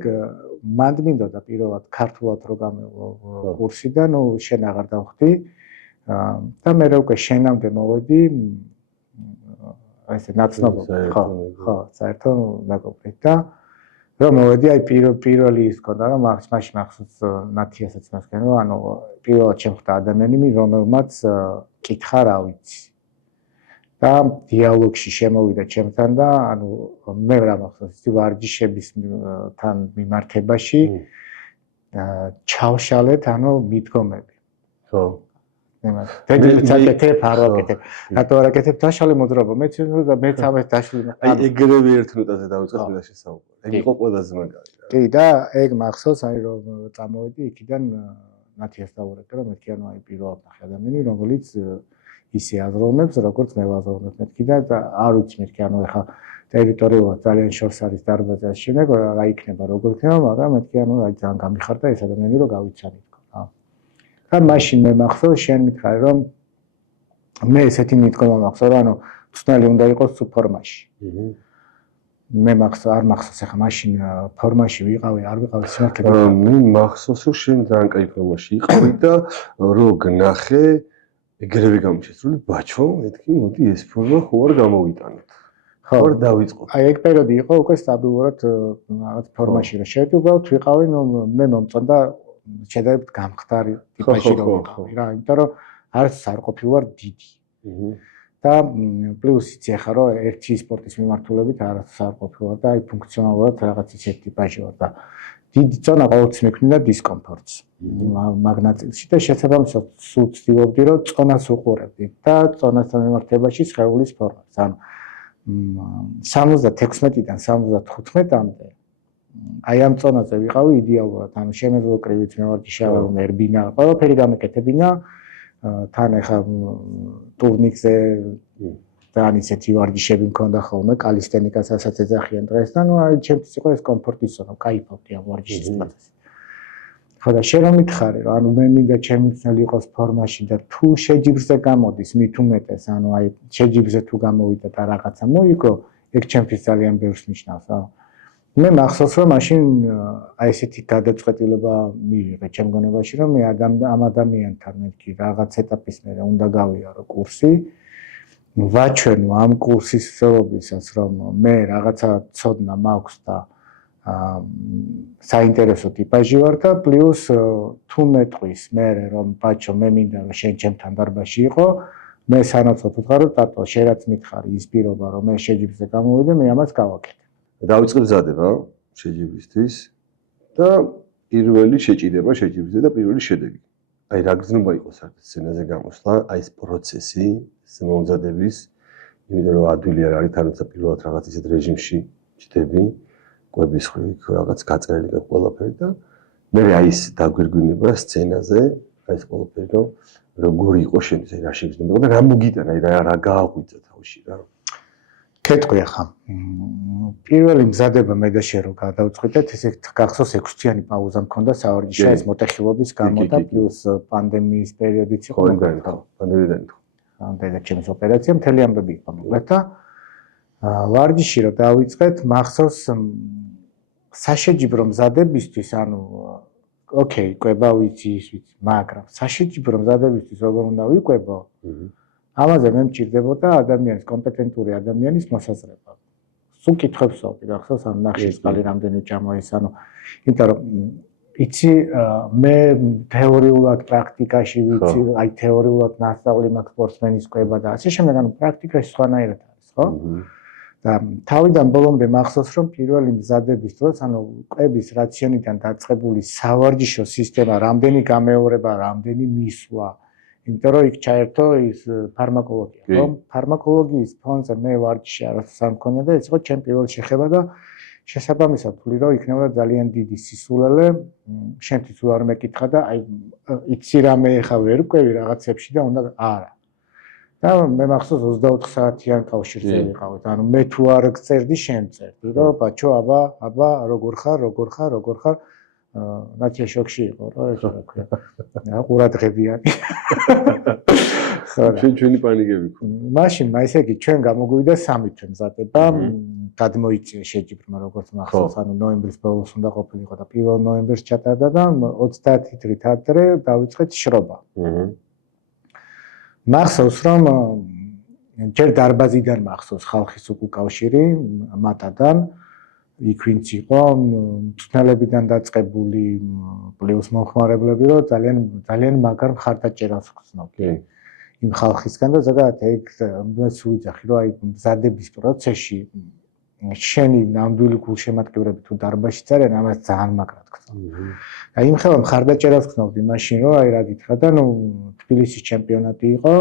მანდ მინდოდა პირველად ქართულად რო გამევლო კურსი და ნუ შენ აღარ დავხვდი. და მე უკვე შენამდე მოვედი აი ეს ნაცნობად ხო საერთო მეგობრით და რომ მოვედი აი პირველი ის ქონდა რომ მაშინ მახსოვს ნათიასაც მასკენ რომ ანუ პირველად შემხვდა ადამიანი რომელმაც კითხა რა ვიცი და დიალოგში შემოვიდა ჩემთან და ანუ მე რა მახსოვს ის ვარჯიშების თან მიმართებაში ჩავშალეთ ანუ მიდგომები ხო დედლიც აკეთებ, არ ვაკეთებ. რატო არ აკეთებ? დაშალე მოძრაობა. მეც ამას დაშლი. აი ეგრევე ერთ ნოტაზე დავიწყეთ მე და შესაუბრე. ეგ იყო ყველაზე მაგარი. კი და ეგ მახსოვს, აი რომ წამოვედი იქიდან ნათიას დავურეკე, რომ მეთქი ანუ აი პირველად ნახე ადამიანი, რომელიც ისე აზროვნებს, როგორც მე ვაზროვნებ მეთქი და არ ვიცი მეთქი ანუ ეხა ტერიტორიულად ძალიან შორს არის დარბაზი ამ შემდეგ რა იქნება, როგორ იქნება, მაგრამ მეთქი ანუ აი ძალიან გამიხარდა ეს ადამიანი რომ გავიცანი. და მაშინ მე მახსოვს შენ მითხარი რომ მე ესეთი მიდგომა მახსოვს რომ ანუ ცნალი უნდა იყოს სულ ფორმაში. მე მახსოვს არ მახსოვს ახლა მაშინ ფორმაში ვიყავი არ ვიყავი სიმართლე მე მახსოვს რომ შენ ძალიან კაი ფორმაში იყავი და რო გნახე ეგრევე გამიშესრული ბაჩო მეთქი მოდი ეს ფორმა ხო არ გამოვიტანოთ. ხო არ დავიწყოთ. აი ეგ პერიოდი იყო უკვე სტაბილურად რაღაც ფორმაში რომ შევედი უბრალოდ ვიყავი მე მომწონდა შედარებით გამხდარი ტიპაში რომ ვიყავი რა, იმიტომ რომ არც არ ყოფილვარ დიდი. და პლუს იცი ახლა რომ ერთი სპორტის მიმართულებით არც არ ყოფილვარ და აი ფუნქციონალურად რაღაც ისეთი ტიპაში ვარ და დიდი წონა ყოველთვის მექმნიდა დისკომფორტს. მაგნატილში და შესაბამისად სულ ცდილობდი რომ წონას უყურებდი და წონასთან მიმართებაში სხეულის ფორმას. ანუ 76-დან 75-მდე აი ამ წონაზე ვიყავი იდეალურად, ანუ შემეძლო კრივით მე ვარ შავა მერბინა, ყველაფერი გამეკეთებინა, თან ახლა ტურნიკზე ძალიან ისეთი ვარჯიშები მქონდა ხოლმე, კალისტენიკას ასაც ეძახიან დღეს და ნუ აი ჩემთვის იყო ეს კომფორტის ზონა, кайფობდი ამ ვარჯიშის პროცესში. ხო და შენ რომ მითხარი რომ ანუ მე მინდა ჩემი ძნელი იყოს ფორმაში და თუ შეჯიბრზე გამოდის მით უმეტეს, ანუ აი შეჯიბრზე თუ გამოვიდა და რაღაცა მოიგო, ეგ ჩემთვის ძალიან ბევრს ნიშნავს რა. მე მახსოვს რომ მაშინ აი ესეთი გადაწყვეტილება მივიღე ჩემ გონებაში რომ მე ამ ადამიანთან მეთქი რაღაც ეტაპის მერე უნდა გავიარო კურსი ვაჩვენო ამ კურსის მსვლელობისას რომ მე რაღაცა ცოდნა მაქვს და საინტერესო ტიპაჟი ვარ და პლუს თუ მეტყვის მე რომ ბაჩო მე მინდა რომ შენ ჩემთან დარბაზში იყო მე სანაცვლოდ ვთქარო ტატო შენ რაც მითხარი ის პირობა რომ მე შეჯიბრზე გამოვიდე მე ამას გავაკეთე დავიწყე მზადება შეჯიბრისთვის და პირველი შეჭიდება შეჯიბრზე და პირველი შედეგი. აი რა გზნობა იყო საერთოდ სცენაზე გამოსვლა, აი ეს პროცესი მომზადების, იმიტომ რომ ადვილი არ არის თანაც პირველად რაღაც ისეთ რეჟიმში ჩდები, კვების ხვი რაღაც გაწერილი გაქვს ყველაფერი და მე აი ეს დაგვირგვინება სცენაზე, აი ეს ყველაფერი რომ როგორი იყო შენთვის, აი რა შეგრძნება და რა მოგიტანა, აი რა გააღვიძა თავში რა. კეთყვი ახლა. პირველი მზადება მე და შენ რო გადავწყვიტეთ, ესე გახსოვს 6-თვიანი პაუზა მქონდა სავარჯიშო ეს მოტეხილობის გამო და პლუს პანდემიის პერიოდიც იყო. პანდემიიდან იყო. და ჩემს ოპერაცია მთელი ამბები იყო მოკლედ და ვარჯიში რო დავიწყეთ, მახსოვს საშეჯიბრო მზადებისთვის, ანუ ოკეი, კვება ვიცი ის ვიცი, მაგრამ საშეჯიბრო მზადებისთვის როგორ უნდა ვიკვებო? ამაზე მე მჭირდებოდა ადამიანის კომპეტენტური ადამიანის მოსაზრება. სულ კითხებს ვსვავდი რა ხსოვს ან ნახშირწყალი რამდენი ჭამოის ანუ იმიტომ რომ იცი მე თეორიულად პრაქტიკაში ვიცი აი თეორიულად ნასწავლი მაქვს სპორტსმენის კვება და ასე შემდეგ ანუ პრაქტიკაში სხვანაირად არის ხო და თავიდან ბოლომდე მახსოვს რომ პირველი მზადების დროს ანუ კვების რაციონიდან დაწყებული სავარჯიშო სისტემა რამდენი გამეორება რამდენი მისვლა იმიტომ რომ იქ ჩაერთო ის ფარმაკოლოგია ხო ფარმაკოლოგიის ფონზე მე ვარჯიში არასდროს არ მქონია და ეს იყო ჩემი პირველი შეხება და შესაბამისად ვთვლი რომ იქნება ძალიან დიდი სისულელე შენთვის უარ მეკითხა და აი იცი რამე ეხა ვერ კვევი რაღაცებში და უნდა არა და მე მახსოვს 24 საათიან კავშირზე ვიყავით ანუ მე თუ არ გწერდი შენ წერდი რომ ბაჩო აბა როგორ ხარ ნაცია შოქში იყო რა ეს რა ქვია ყურადღებიანი ჩვენი პანიკები ქონდა მაშინ ესე იგი ჩვენ გამოგვივიდა 3 თვე მზადება გადმოიწია შეჯიბრმა როგორც მახსოვს ანუ ნოემბრის ბოლოს უნდა ყოფილიყო და 1 ნოემბერს ჩატარდა და 30 დღით ადრე დავიწყეთ შრობა მახსოვს რომ ჯერ დარბაზიდან მახსოვს ხალხის უკავშირი მატადან იქ ვინც იყო მწვრთნელებიდან დაწყებული პლუს მომხმარებლები რომ ძალიან მაგარ მხარდაჭერას გრძნობდი იმ ხალხისგან და ზოგადად ეგ მეც ვიძახი რომ აი მზადების პროცესში შენი ნამდვილი გულშემატკივრები თუ დარბაზში წერენ ამას ძალიან მაგრად გრძნობ და იმ ხელა მხარდაჭერას გრძნობდი მაშინ რომ აი რა გითხრა და ნუ თბილისის ჩემპიონატი იყო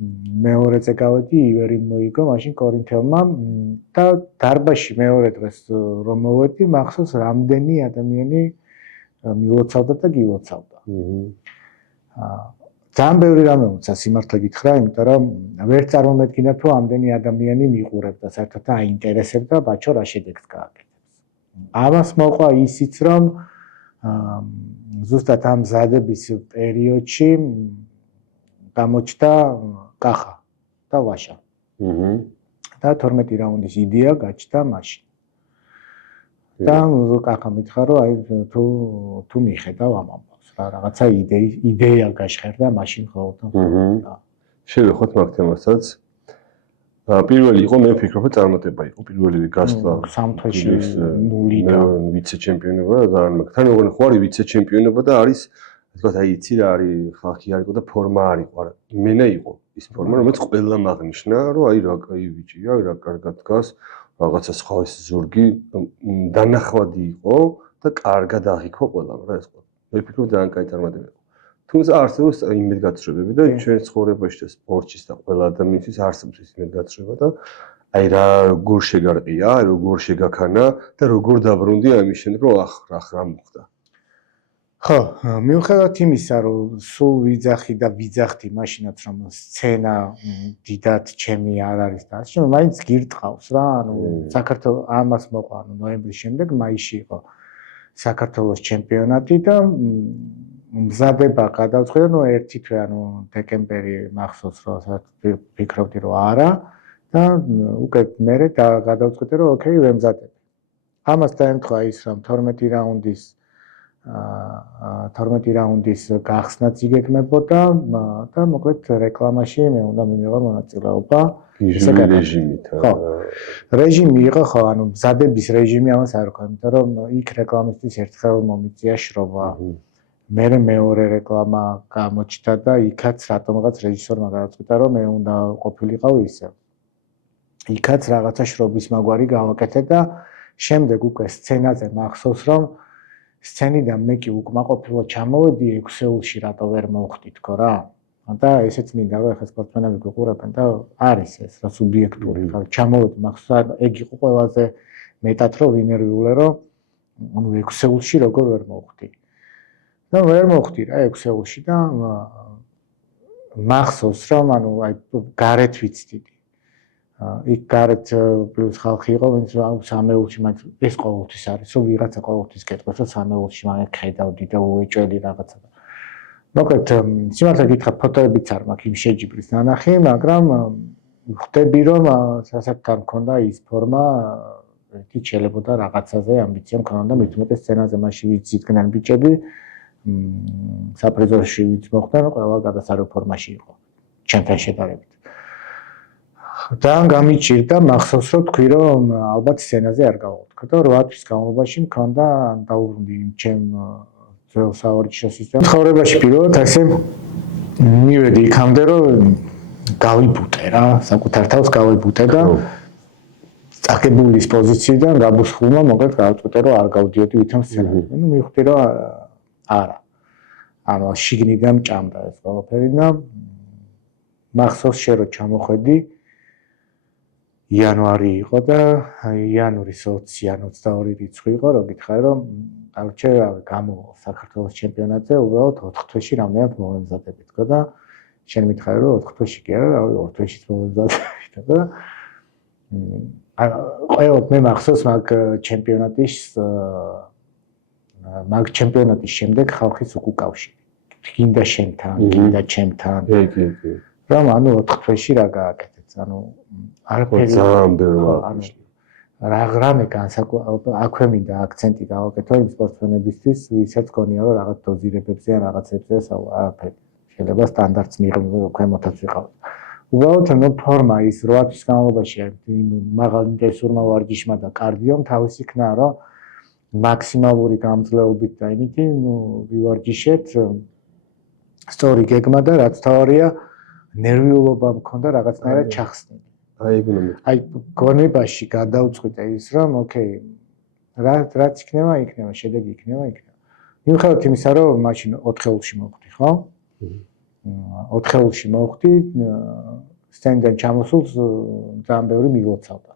მეორეზე გავედი ივერი მოიგო მაშინ კორინთელმა და დარბაზში მეორე დღეს რომ მოვედი მახსოვს რამდენი ადამიანი მილოცავდა და გილოცავდა ძალიან ბევრი რამე უცა სიმართლე გითხრა იმიტომ რომ ვერ წარმომედგინა თუ ამდენი ადამიანი მიყურებდა საერთოდ და აინტერესებდა ბაჩო რა შედეგს გააკეთებს ამას მოყვა ისიც რომ ზუსტად ამ მზადების პერიოდში გამოჩნდა კახა და ვაშა. და 12 რაუნდის იდეა გაჩნდა მაშინ. და კახა მითხრა რომ აი თუ მიხედავ ამ ამბავს რა რაღაცა იდეა გაშხერდა მაშინ ხოლმე. შევეხოთ მაგ თემასაც. პირველი იყო მე ვფიქრობ რომ წარმატება იყო პირველი გასვლა სამთვეში ნულიდან ვიცე ჩემპიონობა და ძალიან მაგ თან როგორ ხო არის ვიცე ჩემპიონობა და არის თქვათ აი იცი რა არის ხალხი არ იყო და ფორმა არ იყო არა იმენა იყო ის ფორმა რომელიც ყველამ აღნიშნა რომ აი რა კაი ბიჭია რა კარგად დგას რაღაცა სხვა ეს ზურგი დანახვადი იყო და კარგად აღიქვა ყველამ რა ეს ყველა მე ვფიქრობ ძალიან კაი წარმატება იყო თუმცა არსებობს იმედგაცრუებები და ჩვენ ცხოვრებაში და სპორტში და ყველა ადამიანის არსებობს ის იმედგაცრუება და აი რა როგორ შეგარყია აი როგორ შეგაქანა და როგორ დაბრუნდი ამის შემდეგ რომ ახ რა მოხდა ხო, მიუხედავად იმისა, რომ სულ ვიძახი და ვიძახდი მაშინაც რომ სცენა დიდად ჩემი არ არის და ასე მაინც გირტყავს რა, ანუ საქართველოს ამას მოყვა, ანუ ნოემბრის შემდეგ მაისში იყო საქართველოს ჩემპიონატი და მზადება გადავწყვიტე, ნუ ერთი თვე, ანუ დეკემბერი მახსოვს რომ ვფიქრობდი რომ არა და უკვე მერე გადავწყვიტე რომ ოკეი, ვემზადებ. ამას დაემთხვა ის რომ 12 რაუნდის გახსნაც იგეგმებოდა და მოკლედ რეკლამაში მე უნდა მიმიღო მონაწილეობა რეჟიმით. ხო. რეჟიმი იყო ხო, ანუ მზადების რეჟიმი ამას არ ვქნა, იმიტომ რომ იქ რეკლამისთვის ერთხელ მომიწია შრობა. მერე მეორე რეკლამა გამოჩნდა და იქაც რატომღაც რეჟისორმა გადაწყვიტა რომ მე უნდა ყოფილიყავ ისე. იქაც რაღაცა შრობის მაგვარი გავაკეთე და შემდეგ უკვე სცენაზე მახსოვს რომ სცენიდან მე კი უკმაყოფილო ჩამოვედი ექსელში რატო ვერ მოვხდი თქო რა და ესეც მინდა რომ ახლა სპორტსმენები გიყურებენ და არის ეს რა სუბიექტური ხარ ჩამოვედი მახსოვს ეგ იყო ყველაზე მეტად რომ ვინერვიულე რომ ანუ ექსელში როგორ ვერ მოვხდი და ვერ მოვხდი რა ექსელში და მახსოვს რომ ანუ აი გარეთ ვიცდიდი იქ გარეთ პლუს ხალხი იყო ვინც სამეულში მათ ეს ყოველთვის არის რომ ვიღაცა ყოველთვის გეტყვით რომ სამეულში მაგ ხედავდი და უეჭველი რაღაცა მოკლედ სიმართლე გითხრა ფოტოებიც არ მაქვს იმ შეჯიბრის ნანახი მაგრამ ხვდები რომ სასაკთან მქონდა ის ფორმა ერთი შეიძლება რაღაცაზე ამბიცია მქონდა მით უმეტეს სცენაზე მასში ვიც იდგნენ ბიჭები საპრიზოში ვიც მოხდა ყველა გადასარევ ფორმაში იყო ჩემთან შედარებით ძალიან გამიჭირდა მახსოვს რომ თქვი რომ ალბათ სცენაზე არ გავავთქო და 8 თვის განმავლობაში მქონდა დაუბრუნდი ჩემ ძველ სავარჯიშო სისტემას. ცხოვრებაში პირველად ასე მივედი იქამდე რომ გავიბუტე რა, საკუთარ თავს გავიბუტე და წაკებულის პოზიციიდან გაბუსხულმა მოკლედ გავწყვიტე რომ არ გავდიოდი ვითომ სცენაზე. ნუ მივხვდი რომ არა. ანუ შიგნიდან ჭამდა ეს ყველაფერი და მახსოვს შე რომ ჩამოხვედი იანვარი იყო და იანვრის 20 ან 22 რიცხვი იყო რომ გითხარი რომ არჩე გამო საქართველოს ჩემპიონატზე უბრალოდ 4 თვეში რამდენად მომემზადებით თქო და შენ მითხარი რომ 4 თვეში კი არა 2 თვეშიც მომემზადებით და ყველა მე მახსოვს მაგ ჩემპიონატის შემდეგ ხალხის უკავშირი გინდა შენთან გინდა ჩემთან რომ ანუ 4 თვეში რა გააკეთეთ ანუ არაფერი ძალიან ბევრი რამე აქვე მინდა აქცენტი გავაკეთო იმ სპორტსმენებისთვის ვისაც გონია რომ რაღაც დოზირებებზე ან რაღაცებზე არაფერი შეიძლება სტანდარტს ქვემოთაც ვიყავთ უბრალოდ ნუ ფორმა ის 8 თვის განმავლობაში იმ მაღალ ინტენსურმა ვარჯიშმა და კარდიომ თავის იქნა რომ მაქსიმალური გამძლეობით და იმითი ნუ ვივარჯიშეთ სწორი გეგმა და რაც თავარია ნერვიულობა მქონდა რაღაცნაირად ჩახსნილი. აი გონებაში გადავწყვიტე ის რომ ოკეი რაც იქნება, შედეგი იქნება. მიუხედავად იმისა რომ მაშინ 4 ხელში მოვხდი, ხო? 4 ხელში მოვხდი სცენიდან ჩამოსულს ძალიან ბევრი მილოცავდა.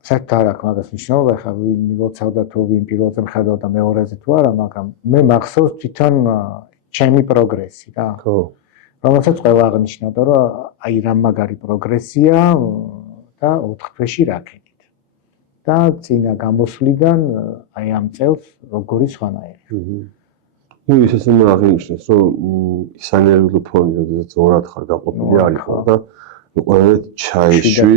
საერთოდ არ აქვს მაგას მნიშვნელობა, ხა ვინ მილოცავდა თუ ვინ პირველზე მხედავდა მეორეზე თუ არა, მაგრამ მე მახსოვს თვითონ ჩემი პროგრესი რა. ხო. რომელსაც ყველა აღნიშნავდა რომ აი რა მაგარი პროგრესია და 4 თვეში რაკეთით. და წინა გამოსვლიდან აი ამ წელს როგორი სხვანაირი. ნუ ისე უნდა აღინიშნოს რომ სანერვიულო ფონი როდესაც 2-ად ხარ გაყოფილი არ იყო და ყველანაირად ჩაიშვი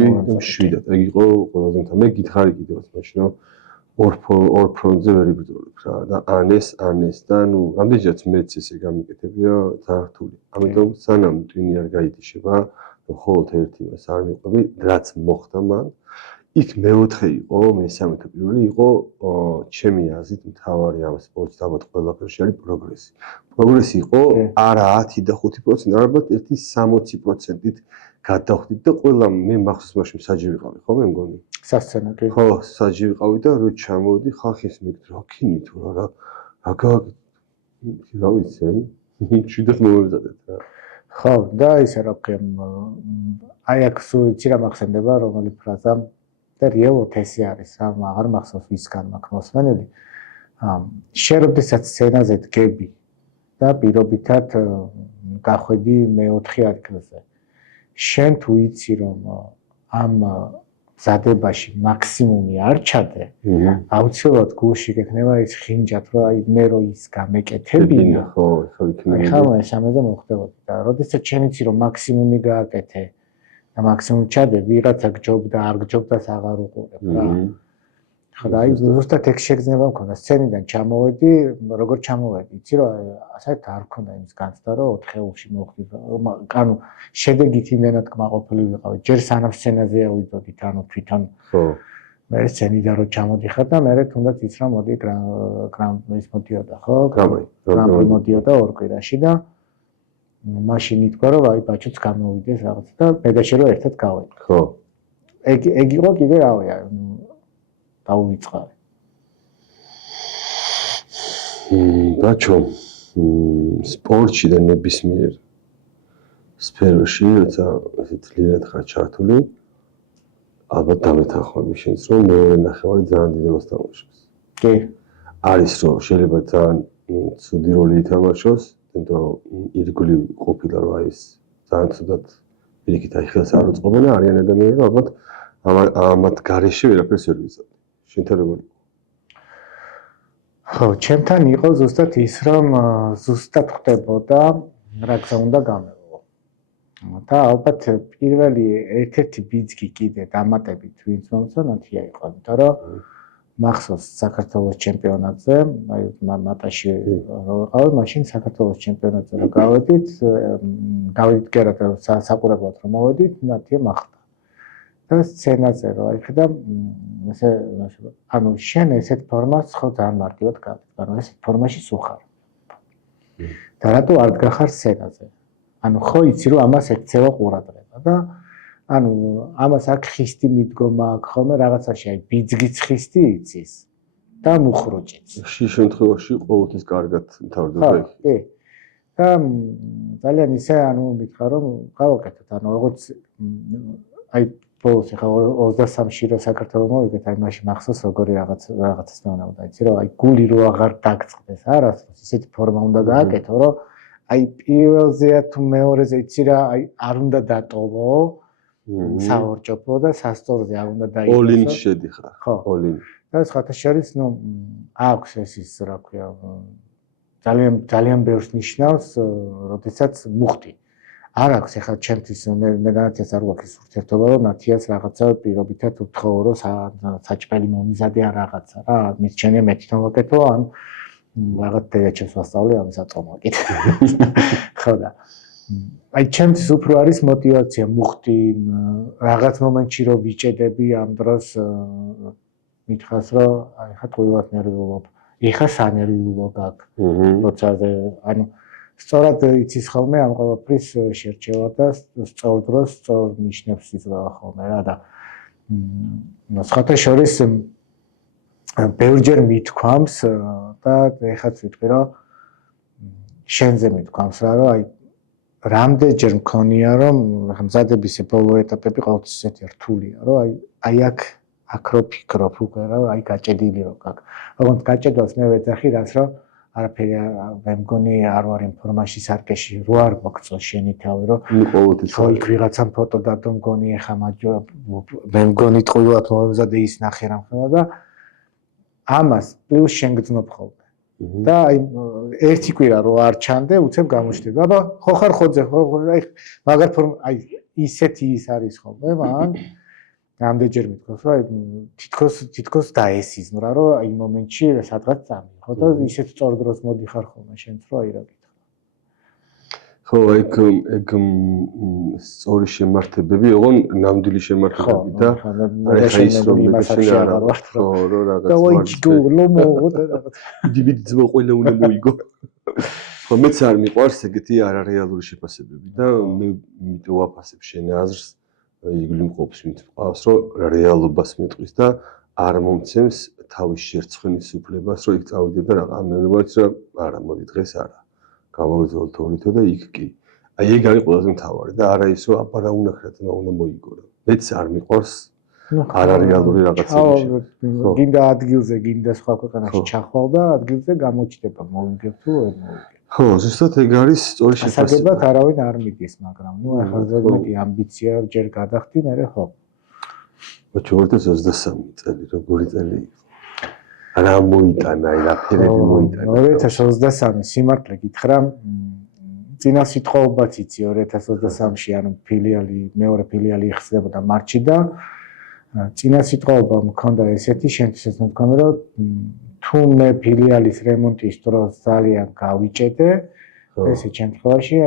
შვიდად. ეგ იყო ყველაზე მთავარი. მე გითხარი კიდევაც მაშინ რომ ორ ფრონტზე ვერ იბრძოლებ რა და ანეს და ნუ რამდენჯერაც მეც ესე გამიკეთებია ძალიან რთული. ამიტომ სანამ ტვინი არ გაიტიშება, მხოლოდ ერთი მას არ მიყვები, რაც მოხდა მან. იქ მეოთხე იყო, მესამე თუ პირველი იყო ჩემი აზრით მთავარი ამ სპორტს ალბათ ყველაფერში არის პროგრესი. პროგრესი იყო არა 10-5%, ალბათ 1-60%-ით გადავხდით და ყველა მე მახსოვს მაშინ საჯი ვიყავი, ხო მე მგონი? სასცენო კი. ხო, საჯი ვიყავი და რო ჩამოვედი ხალხის მეკითხა, რა ქინი თუ რა რა ვიცი, შვიდად მომემზადეთ რა. ხო, და ისე რა ვქი, აი აქ სულ რა მახსენდება რომელი ფრაზა და რეალურად ესე არის რა, აღარ მახსოვს ვისგან მაქვს მოსმენელი. შენ როდესაც სცენაზე დგები და პირობითად გახვედი მე-4 ადგილზე. შენ თუ იცი რომ ამ მზადებაში მაქსიმუმი არ ჩადე, აუცილებლად გულში გექნება ის ხინჯად, რომ აი მე რო ის გამეკეთებინა, ხო, ხო იქნება. აი ხომ ეს ამაზე მოხდებოდი და როდესაც შენ იცი რომ მაქსიმუმი გააკეთე და მაქსიმუმ ჩადე, ვიღაცა გჯობდა, არ გჯობდას აღარ უყურებ რა. ხო და აი ზუსტად ეგ შეგრძნება მქონდა სცენიდან ჩამოვედი, როგორ ჩამოვედი, იცი რომ საერთოდ არ მქონდა იმის განცდა რომ 4 ხელში მოვხდი. ანუ შედეგით იმენად კმაყოფილი ვიყავი. ჯერ სანამ სცენაზე ავიდოდით, ანუ თვითონ ხო. მე სცენიდან რო ჩამოდიხარ და მე თუნდაც ის რომ მოდი გრამპრის მოდიოდა, ხო? გრამპრი მოდიოდა 2 კვირაში და მაშინ ითქვა რომ აი ბაჩოც გამოვიდეს რაღაც და მე და შე რო ერთად გავედი. ხო. ეგ იყო კიდე რავი, დაუვიწყარი. ბაჩო, სპორტში და ნებისმიერ სფეროში, როცა ესე ძლიერად ხარ ჩართული, ალბათ დამეთანხმები შენს, რომ მეორე ნახევარი ძალიან დიდ როლს თამაშობს. კი. არის რომ შეიძლება ძალიან ცუდი როლი ითამაშოს, იმიტომ რომ ირგვლივ ყოფილა რომ აი ეს ძალიან ცუდად პირიქით აი ხელს არ უწყობენ და არიან ადამიანები, ალბათ ამათ გარეშე ვერაფერს ვერ ვიზარდ. შენთან როგორ იყო? ხო, ჩემთან იყო ზუსტად ის, რომ ზუსტად ხდებოდა რა გზა უნდა გამევლო. და ალბათ პირველი ერთ-ერთი ბიძგი კიდე დამატებით ვინც მომწონათია იყო, იმიტომ რომ მახსოვს საქართველოს ჩემპიონატზე, აი მატაში ვიყავი, მაშინ საქართველოს ჩემპიონატზე რომ გავედით, გავედით გერად საყურებლად რომ მოვედით, ნათია მახდა. და სცენაზე რომ აიხედა, ესე ანუ შენ ესეთ ფორმას ხო ძალიან მარტივად გავდით, ანუ ესეთ ფორმაში სუხარ. და რატო არ დგახარ სცენაზე? ანუ ხო იცი რომ ამას ექცევა ყურადღება და ანუ ამას აქ ხისტი მიდგომა აქ ხოლმე რაღაცაში აი ბიძგიც ხისტი იცის და მუხრუჭიც. ში შემთხვევაში ყოველთვის კარგად მთავრდება იქ. კი. და ძალიან ისე ანუ მითხრა რომ გავაკეთოთ ანუ როგორც აი ბოლოს ხა 23-ში რო საქართველოს მოვიგეთ აი მაშინ მახსოვს როგორი რაღაცას მეუბნება იცი რომ აი გული რო აღარ დაგწყდეს არასდროს ისეთი ფორმა უნდა გააკეთო რომ აი პირველზეა თუ მეორეზე იცი რა აი არ უნდა დატოვო საორჭოფო და სასწორზე არ უნდა დაიწყო. All-in შედი ხარ. ხო. All-in. და სხვათა შორის ნუ აქვს ეს ის რა ქვია ძალიან ბევრს ნიშნავს, როდესაც მუხტი. არ აქვს ახლა ჩემთვის მე განათებას არ გვაქვს ის ურთიერთობა რომ ნათიას რაღაცა პირობითად უთხოვო რომ საჭმელი მომიზადე ან რაღაცა რა მის ჩემი მე თვითონ ვაკეთო ან რაღაც დედაჩემს ვასწავლე ამისაც წომაკით. ხო და აი ჩემთვის უფრო არის мотиваცია მუხტი რაღაც მომენტში რომ ვიჭედები ამ დროს მითხას რომ აი ხა ყოველად ნერვიულობ. ეხა სანერვიულობ აქ. როცა ანუ სწორად იცის ხოლმე ამ ყველაფრის შერჩევა და სწორ დროს სწორ ნიშნებს იძლევა ხოლმე რა და სხვათა შორის ბევრჯერ მithქვამს და ეხაც ვიტყვი რომ შენზე მithქვამს რა რომ აი რამდენჯერ მქონია რომ მზადების ბოლო ეტაპები ყოველთვის ისეთი რთულია რომ აი აქ რო ფიქრობ უკვე რა აი გაჭედილი რო გაკ. ოღონდ გაჭედვას მე ვეძახი რას რომ არაფერი მე მგონი არ ვარ ინფორმაში სარკეში რო არ მოგწო შენი თავი რომ ხო იქ ვიღაცამ ფოტო დადო მგონი ეხა მე მგონი ტყუილად მომზადე ის ნახე რამ ხება და ამას პლუს შენ გძნობ ხოლმე და აი ერთი კვირა რო არ ჩანდე უცებ გამოჩნდება აბა ხო ხარ ხოძე ხო აი მაგარ ფორმა აი ისეთი ის არის ხოლმე მან რამდენჯერ მithქვას რომ აი თითქოს დაესიზმ რა რომ აი მომენტში სადღაც წამი ხო და ისეთ სწორ დროს მოდიხარ ხოლმე შენც რომ აი რა გითხრა ხო ეგ სწორი შემართებები ოღონ ნამდვილი შემართებები და არა ის რომ იმასაში არ ვარ ხო რომ რაღაც და ვაიჯგო ლომო და რაღაც დიბით ძმა ყველა უნდა მოიგო ხო მეც არ მიყვარს ეგეთი არარეალური შეფასებები და მე იმიტომ ვაფასებ შენ აზრს იგლი მყოფს მით ყავს რომ რეალობას მეტყვის და არ მომცემს თავის შერცხვენის უფლებას რომ იქ წავიდე და რა ამბობთ რომ არა მოდი დღეს არა გამოვიძვალ თორითო და იქ კი აი ეგ არის ყველაზე მთავარი და არა ის რომ აბა რა უნახა და უნდა მოიგო რა მეც არ მიყვარს არარეალური რაღაცები გინდა ადგილზე გინდა სხვა ქვეყანაში ჩახვალ და ადგილზე გამოჩდება მოვიგებ თუ არ მოვიგებ ხო, ზუსტად ეგ არის სწორი შეფასება. ასაგებად არავინ არ მიდის, მაგრამ ნუ ახლა ზოგადი ამბიცია ჯერ გადახდი, მერე ხო. 2023 წელი როგორი წელი იყო? რა მოიტანა, რა ფერები მოიტანა? 2023 სიმართლე გითხრა, წინა სიტყვაობაც იცი 2023-ში, ანუ ფილიალი, მეორე ფილიალი იხსნებოდა მარტში და წინა სიტყვაობა მქონდა ესეთი, შენთვის მქონდა რომ თუ მე ფილიალის რემონტის დროს ძალიან გავიჭედე, ესე შემთხვევაში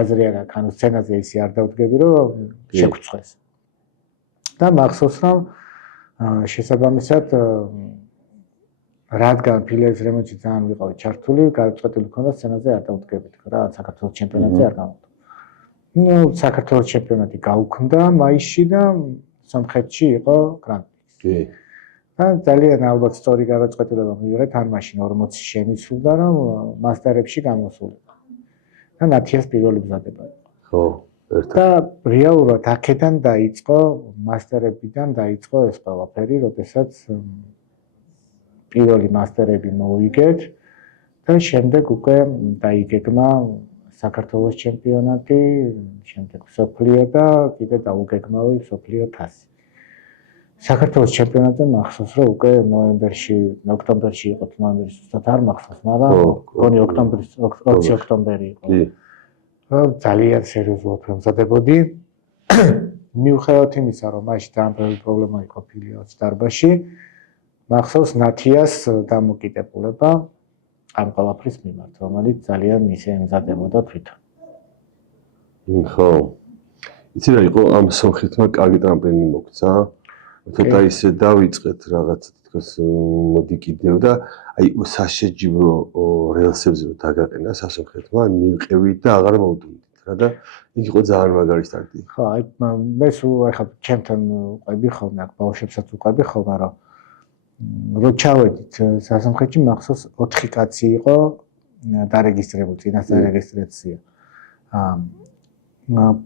აზრი არ აქვს, ანუ სცენაზე ისე არ დავდგები, რომ შეგწყვეს. და მახსოვს, რომ შესაბამისად რადგან ფილიალის რემონტში ძალიან ვიყავი ჩართული, გადაწყვეტილი მქონდა სცენაზე არ დავდგებით, რა, საქართველოს ჩემპიონატზე არ გამოვიდა. ნუ საქართველოს ჩემპიონატი გაუქმდა მაისში და სომხეთში იყო გრან-პრი. კი. და ძალიან ალბათ სწორი გადაწყვეტილება მივიღეთ, ან მაშინ 40 შემიცვლდა, რომ მასტერებში გამოსულიყო. და ნათიას პირველი მზადება იყო. ხო, ერთად. და რეალურად აქედან დაიწყო, მასტერებიდან დაიწყო ეს ყველაფერი, როდესაც პირველი მასტერები მოვიგეთ და შემდეგ უკვე დაიგეგმა საქართველოს ჩემპიონატი, შემდეგ მსოფლიო და კიდე დაუგეგმავი მსოფლიო თასი. საქართველოს ჩემპიონატზე მახსოვს რომ უკვე ნოემბერში, ოქტომბერში იყო, ნოემბერში ზუსტად არ მახსოვს, მაგრამ გონი ოქტომბრის 20 ოქტომბერი იყო. კი. ძალიან სერიოზულად ვემზადებოდი. მიუხედავად იმისა, რომ მაშინ ძალიან ბევრი პრობლემა იყო ფილიალის დარბაზში, მახსოვს ნათიას დამოკიდებულება ამ ყველაფრის მიმართ, რომელიც ძალიან ისე ემზადებოდა თვითონ. ხო. იცი რა იყო ამ სომხეთმა კარგი ტრამპლინი მოგცა. ცოტა ისე დავიწყეთ რაღაც თქოს მოდი კიდევ და აი საშეჯიბრო რელსებზე რომ დაგაყენა სასომხეთმა მივყევით და აღარ მოვდუნდით რა და იქ იყო ძალიან მაგარი სტარტი. ხო, აი მე სულ ახლა ჩემთან ყვები ხოლმე, აქ ბავშვებსაც უყვები ხოლმე, რომ ჩავედით სასომხეთში მახსოვს 4 კაცი იყო დარეგისტრირებული, წინასწარ რეგისტრაცია.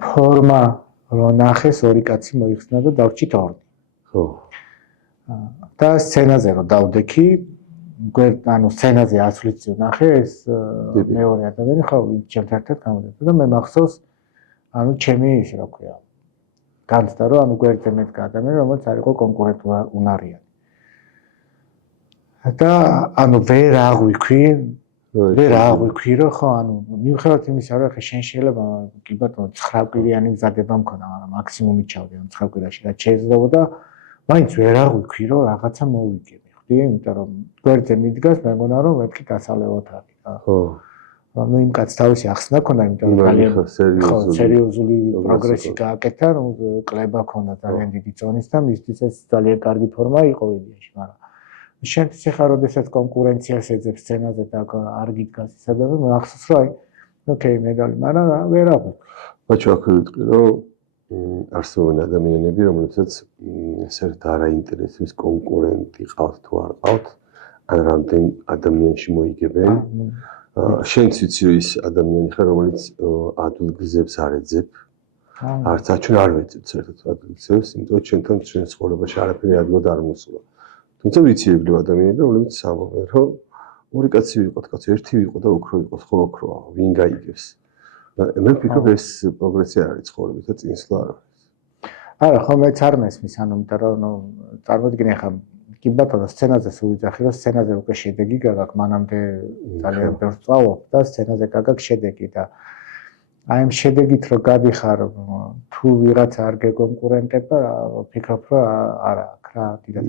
ფორმა რო ნახეს 2 კაცი მოიხსნა და დავრჩით 2. ხო. და სცენაზე რო დავდექი, ანუ სცენაზე ასვლიც ნახე ეს მეორე ადამიანი ხო ვინც ჩემთან ერთად გამოდიოდა და მე მახსოვს ანუ ჩემი ის რა ქვია განცდა რომ ანუ გვერდზე მეთქა ადამიანი რომელიც არ იყო კონკურენტი უნარიანი და ანუ ვერ აღვიქვი რომ ხო ანუ მიუხედავად იმისა რომ ხე შენ შეიძლება კი ბატონო 9 კვირიანი მზადება მქონდა მაგრამ მაქსიმუმი ჩავდი ამ 9 კვირაში რაც შეიძლებოდა მაინც ვერ აღვიქვი რომ რაღაცა მოვიგები ხდი იმიტომ რომ გვერდზე მიდგას მე მგონა რომ მეთქი დასალევოთ არის რა ხო ანუ იმ კაც თავისი ახსნა ქონდა იმიტომ რომ ძალიან სერიოზული პროგრესი გააკეთა რომ კლება ქონდა ძალიან დიდი წონის და მისთვის ეს ძალიან კარგი ფორმა იყო იდეაში მაგრამ შენთვის ახლა როდესაც კონკურენციას ეძებს სცენაზე და არ გიდგას ის ადამიანი მახსოვს რომ აი ოკეი მედალი მაგრამ ვერ აღვიქვი ბაჩო აქ ვიტყვი რომ არსებობენ ადამიანები რომლებსაც ესეთ არ აინტერესებს კონკურენტი ყავთ თუ არ ყავთ ან რამდენ ადამიანში მოიგებენ შენც ვიცი რომ ის ადამიანი ხარ რომელიც ადვილგზებს არ ეძებ არც ჩვენ არ ვეძებთ საერთოდ ადვილგზებს იმიტომ რომ ჩვენთან ჩვენ ცხოვრებაში არაფერი ადვილად არ მოსულა თუმცა ვიცი ეგრე ადამიანები რომლებიც ამბობენ რომ 2 კაცი ვიყოთ კაცი ერთი ვიყო და ოქრო იყოს ხო ოქროა ვინ გაიგებს მე ვფიქრობ ეს პროგრესი არის ცხოვრებით და წინსვლა არ არის არა ხო მეც არ მესმის ანუ იმიტომ რომ წარმოიდგინე ახლა კი ბატონო სცენაზე სულ ვიძახი რომ სცენაზე უკვე შედეგი გაქვს მანამდე ძალიან ბევრს წავობ და სცენაზე გაქვს შედეგი და აი ამ შედეგით რომ გადიხარ თუ ვიღაც არ გეკონკურენტება ვფიქრობ რომ არა აქ რა დიდად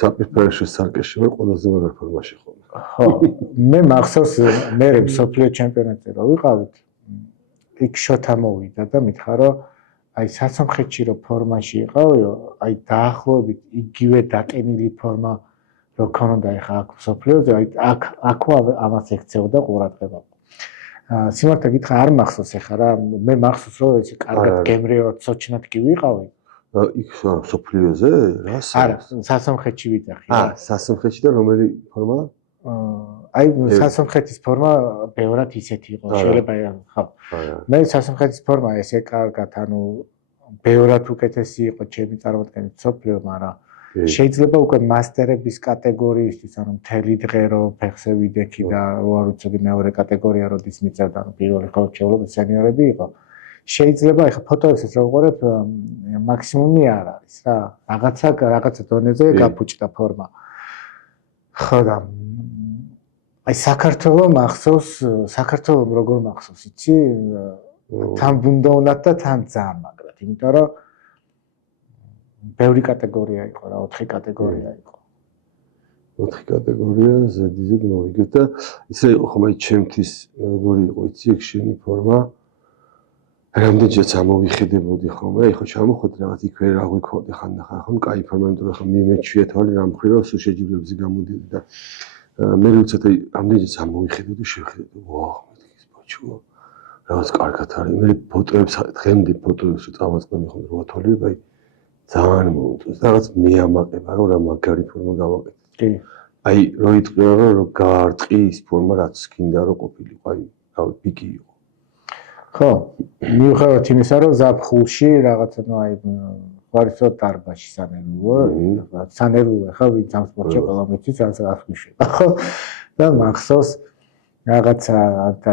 საპირფარეშო სარკეში ვარ ყველაზე მაგარ ფორმაში ხოლმე ხო მე მახსოვს მე მსოფლიო ჩემპიონატზე რო ვიყავით იქ შოთა მოვიდა და მითხრა რომ აი სასომხეთში რო ფორმაში იყავიო აი დაახლოებით იგივე დატენილი ფორმა რო ქონოდა ეხა აქ მსოფლიოზე აი აქ ამას ექცეოდა ყურადღება სიმართლე გითხრა არ მახსოვს ეხა რა მე მახსოვს რომ ეს კარგად გემრიო სოჩნად კი ვიყავი იქ მსოფლიოზე რა არა სასომხეთში ვიძახი სასომხეთში და რომელი ფორმა აი სასომხეთის ფორმა ბევრად ისეთი იყო შეიძლება ხო მე სასომხეთის ფორმა ესე კარგად ანუ ბევრად უკეთესი იყო ჩემი წარმოდგენით მსოფლიო მაგრამ შეიძლება უკვე მასტერების კატეგორიისთვის ანუ მთელი დღე რო ფეხზე ვიდექი და არ ვიცოდი მეორე კატეგორია როდის მიწევდა ანუ პირველი ხო შეულობი სენიორები იყო შეიძლება ეხა ფოტოებსაც რო ვყურებ მაქსიმუმი არ არის რა რაღაცა დონეზე გაფუჭდა ფორმა ხო და აი საქართველოს მახსოვს საქართველოს როგორ მახსოვს იცი თან ბუნდოვნად და თან ძალიან მაგრად იმიტომ რომ ბევრი კატეგორია იყო რა 4 კატეგორია იყო 4 კატეგორია ზედიზედ მოვიგეთ და ისე იყო ხომ აი ჩემთვის როგორი იყო იცი ეგ შენი ფორმა რამდენჯერაც ამოვიხედებოდი ხოლმე აი ხო ჩამოხვედი რაღაც იქ ვერ აღვიქვოდი ხანდახან ხომ კაი ფორმა იმიტომ რომ ხომ მიმეჩვია თვალი რა მხრივ რომ სულ შეჯიბრებებზე გამოდიოდი და მე როცა რამდენჯერაც ამოვიხედებდი შევხედე ვაუ ეს ბოჭო რაღაც კარგად არის მე ფოტოებს დღემდე ფოტოებს წავაწყდები ხოლმე რა თვალი აი ძალიან მომწონს რაღაც მეამაყება რომ რა მაგარი ფორმა გავაკეთე კი აი რო იტყვია რომ გაარტყი ის ფორმა რაც გინდა რომ ყოფილიყო აი რავი პიკი იყო ხო მიუხედავად იმისა რომ ზაფხულში რაღაცა ნუ აი ვარისო დარბაზში სანერულა ხო ვინც ამ სპორტში ყველა მიწის რაც აღგვიშვება ხო და მახსოვს რაღაცა და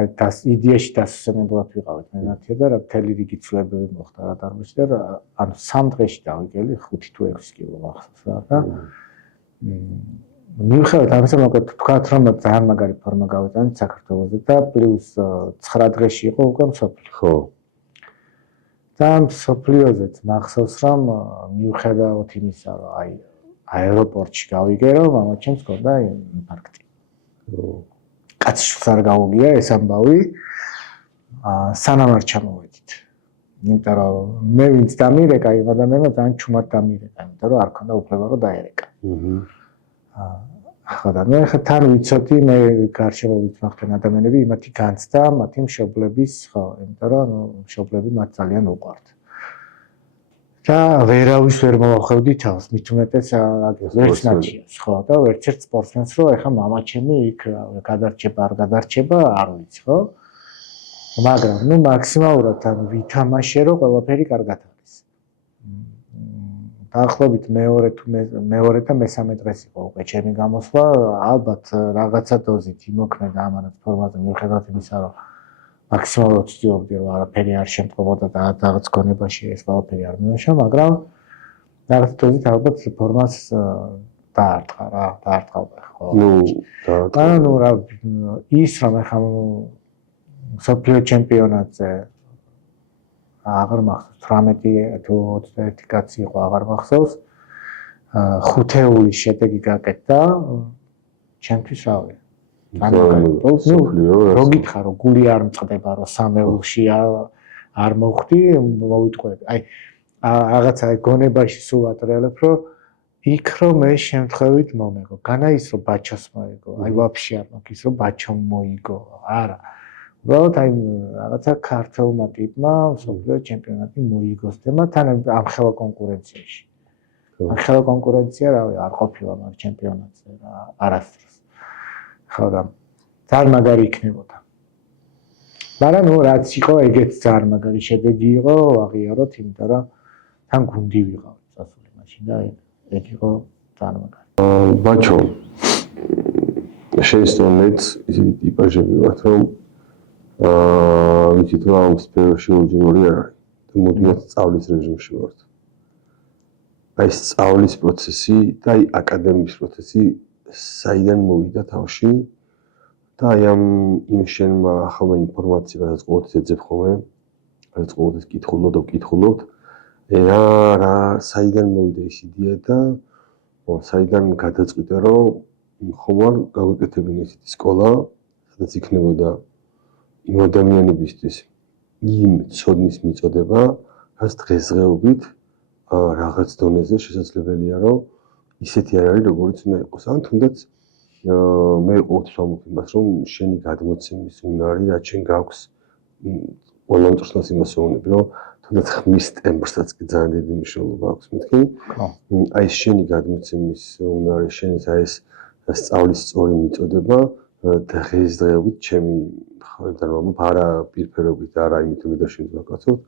იდეაში დასასვენებლად ვიყავით მე ნათია და რა მთელი რიგი ცვლილებები მოხდა რა დარბაზში და ანუ 3 დღეში დავიგელი 5 თუ 6 კილო მახსოვს რა და მიუხედავად ამისა მოკლედ თქვათ რომ ძალიან მაგარი ფორმა გავიტანეთ საქართველოზე და პლუს 9 დღეში იყო უკვე მსოფლიო ხო და მსოფლიოზეც მახსოვს რომ მიუხედავად იმისა რომ აი აეროპორტში გავიგე რომ მამაჩემს გქონდა ინფარქტი. კაცშვილს არ გავუგია ეს ამბავი. სანამ არ ჩამოვედით. იმიტომ რომ მე ვინც დამირეკა იმ ადამიანმა ძალიან ჩუმად დამირეკა, იმიტომ რომ არ ქონდა უფლება რომ დაერეკა. ახლა მე ხა თან ვიცოდი მე გარშემო ვიცმახტენ ადამიანები იმათი განცდა მათი მშობლების ხო, იმიტომ რომ მშობლები მათ ძალიან უყვართ. და ვერავის ვერ მოვახვევდი თავს, მით უმეტეს ვერც ნაჩიას, ხო, და ვერც ერთ სპორტსმენს რომ ეხა მამაჩემი იქ გადარჩება, არ გადარჩება, არ ვიცი, ხო? მაგრამ ნუ მაქსიმალურად ან ვითამაშე რომ ყველაფერი კარგად არის. დაახლოებით მეორე და მესამე დღეს იყო უკვე ჩემი გამოსვლა, ალბათ რაღაცა დოზით იმოქმედა ამანაც ფორმაზე მიუხედავად იმისა რომ მაქსიმალურად ვცდილობდი რომ არაფერი არ შემწყობოდა და რაღაც გონებაში ეს ყველაფერი არ მიმოშვა, მაგრამ რაღაც დოზით ალბათ ფორმას დაარტყა რა, დაარტყავდა ხო. ნუ რა ის რომ ეხა მსოფლიო ჩემპიონატზე აღარ მახსოვს 18 თუ 21 კაცი იყო აღარ მახსოვს 5-ეული შედეგი გაკეთდა ჩემთვის რავი რო გითხრა რომ გული არ მწყდება რომ 3-ეულში არ მოვხდი მოვიტყვები აი რაღაცა გონებაში სულ ატრიალებ რომ იქ რომ მე შემთხვევით მომეგო განა ის რომ ბაჩოს მოიგო აი ვაფშე არ მაქვს ის რომ ბაჩომ მოიგო არა უბრალოდ აი რაღაცა ქართულმა ტიპმა მსოფლიო ჩემპიონატი მოიგოს და თან ამ ხელა კონკურენციაში. ამ ხელა კონკურენცია რავი არ ყოფილა მაგ ჩემპიონატზე რა არასდროს. ხო და ძალიან მაგარი იქნებოდა. მაგრამ ნუ რაც იყო ეგეც ძალიან მაგარი შედეგი იყო აღიაროთ იმიტომ რომ თან გუნდი ვიყავ სასული მაშინ და ეგ იყო ძალიან მაგარი. ბაჩო შეესწავლეთ ისეთი ტიპაჟები ვართ რომ ვიცით რომ ამ სფეროში უძინური არ არის და მუდმივად სწავლის რეჟიმში ვართ. აი სწავლის პროცესი და აი აკადემიის პროცესი საიდან მოვიდა თავში და აი ამ იმ შენმა ახალმა ინფორმაციამ რაც ყოველთვის ეძებ ხოლმე, რაც ყოველთვის ვკითხულობთ, რა საიდან მოვიდა ის იდეა და საიდან გადაწყვიტე რომ ხომარ გავაკეთებინე ესეთი სკოლა, სადაც იქნებოდა იმ ადამიანებისთვის იმ ცოდნის მიწოდება, რაც დღესდღეობით რაღაც დონეზე შესაძლებელია, რომ ისეთი არ არის, როგორც უნდა იყოს. ან თუნდაც მე ყოველთვის ვამბობ იმას, რომ შენი გადმოცემის უნარი, რაც შენ გაქვს, ყველა მწვრთნელს იმას ვეუბნები, რომ თუნდაც ხმის ტემპრსაც კი ძალიან დიდი მნიშვნელობა აქვს მეთქი. აი ეს შენი გადმოცემის უნარი, შენის აი ეს სწავლის სწორი მიწოდება დღესდღეობით ჩემი ხალხთან ვამბობ, არა პირფერობით, არა იმით რომ დაშინდეს ვაკაცოთ.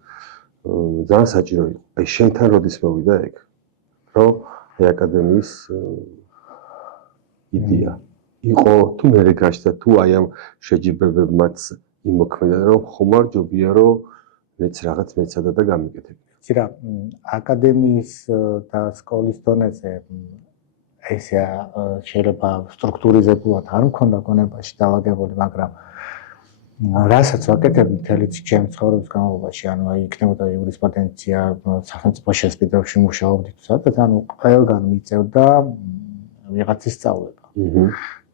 ძალიან საჭირო იყო. აი შენთან როდის მოვიდა ეგ? რომ აი აკადემიის იდეა იყო თუ მე გაჩნდა თუ აი ამ შეჯიბრებებმაც იმოქმედა რომ ხომარ ჯობია რომ მეც რაღაც მეცადა და გამიკეთებინა. იცი რა, აკადემიის და სკოლის დონეზე ესე შეიძლება სტრუქტურიზებულად არ მქონდა გონებაში დაალაგებული, მაგრამ რასაც ვაკეთებდი მთელი ჩემი ცხოვრების განმავლობაში, ანუ აი იქნებოდა იურისპრუდენცია, სახელმწიფო შესყიდვებში მუშაობდი, სადაც ანუ ყველგან მიწევდა ვიღაცის სწავლება.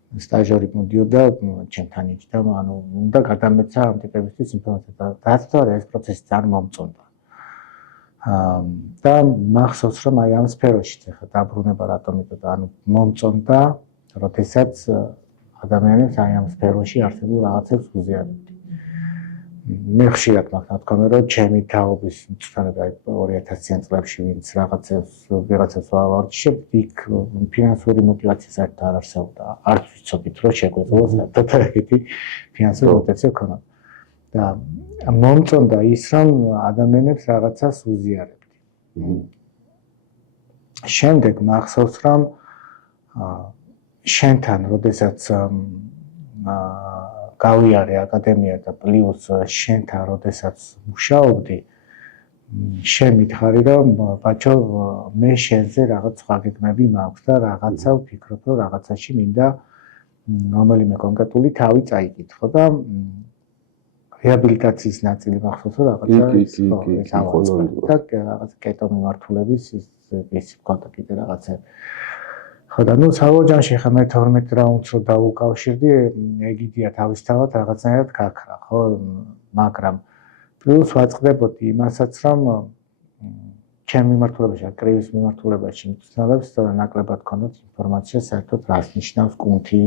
სტაჟიორი მოდიოდა ჩემთან იქ და ანუ უნდა გადამეცა ამ ტიპებისთვის ინფორმაცია და დაასწორა ეს პროცესი ძალიან მომწონდა. და მახსოვს რომ აი ამ სფეროშიც ახლა დაბრუნება რატომ იტყოდა, ანუ მომწონდა, როდესაც ადამიანებს აი ამ სფეროში არსებულ რაღაცებს უზიარებდი. მე ხშირად მაქვს ნათქვამი, რომ ჩემი თაობის მწვრთნელები აი 2000-იან წლებში ვინც ვიღაცებს ვავარჯიშებ, იქ ფინანსური მოტივაცია საერთოდ არ არსებობდა. არც ვიცოდით, რომ შეგვეძლო საერთოდ ეგეთი ფინანსური მოტივაცია ქონოდა. და მომწონდა ის, რომ ადამიანებს რაღაცას უზიარებდი. შემდეგ მახსოვს, რომ შენთან, როდესაც გავიარე აკადემია და პლუს შენთან, როდესაც მუშაობდი, შენ მითხარი, რომ ბაჩო, მე შენზე რაღაც სხვა გეგმები მაქვს და რაღაცა ვფიქრობ, რომ რაღაცაში მინდა რომელიმე კონკრეტული თავი წაიკითხო და რეაბილიტაციის ნაწილი მახსოვს, რომ რაღაცა და რაღაც კეტო მიმართულების ის მქონდა კიდე რაღაცა ხო და ნუ სალოჯანში ხა მე 12 რაუნდს რო დავუკავშირდი, ეგიდია თავისთავად რაღაცნაირად გაქრა, ხო, მაგრამ პლუს ვაწყდებოდი იმასაც, რომ ჩემ მიმართულებაში, კრივის მიმართულებაში მწვრთნელებს ნაკლებად ქონდათ ინფორმაცია საერთოდ რას ნიშნავს კუნთი,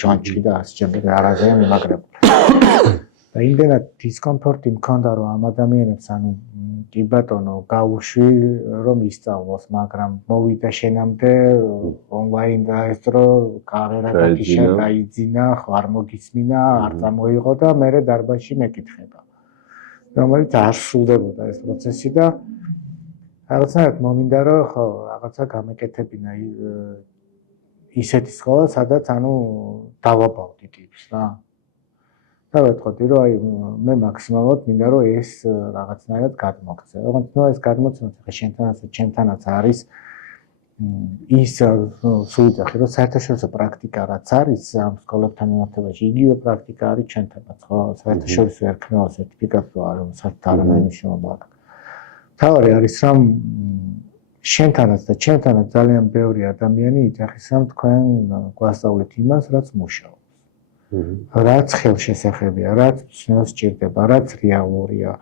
ჯონჭი და ასე შემდეგ არაზეა მიმაგრებული. და იმდენად დისკომფორტი მქონდა, რომ ამ ადამიანებს, ანუ კი ბატონო, გავუშვი რომ ისწავლოს, მაგრამ მოვიდა შენამდე ონლაინ დაესწრო, კამერა დაგიშა, დაიძინა, ხო არ მოგისმინა, არ წამოიღო და მე დარბაზში მეკითხება. რომელიც არ სრულდებოდა ეს პროცესი და რაღაცნაირად მომინდა რომ ხო რაღაცა გამეკეთებინა ისეთი სკოლა, სადაც ანუ დავაბავდი ტიპს რა. და ვეთქოდი რომ აი მე მაქსიმალურად მინდა რომ ეს რაღაცნაირად გადმოგცე. ოღონდ ნუ ეს გადმოცემაც ხა შენთანაც ჩემთანაც არის ის სულიწახი რომ საერთაშორისო პრაქტიკა რაც არის ამ სკოლებთან მიმართებაში იგივე პრაქტიკა არის ჩვენთანაც ხო საერთაშორისო ერქმევა სერტიფიკატი არის საერთოდ არანაირი მნიშვნელობა აქვს. თავი არის რომ შენთანაც და ჩემთანაც ძალიან ბევრი ადამიანი იძახის რომ თქვენ გვასწავლეთ იმას რაც მუშაობს. რაც ხელშესახებია, რაც ცნოს სჭირდება, რაც რეალურია.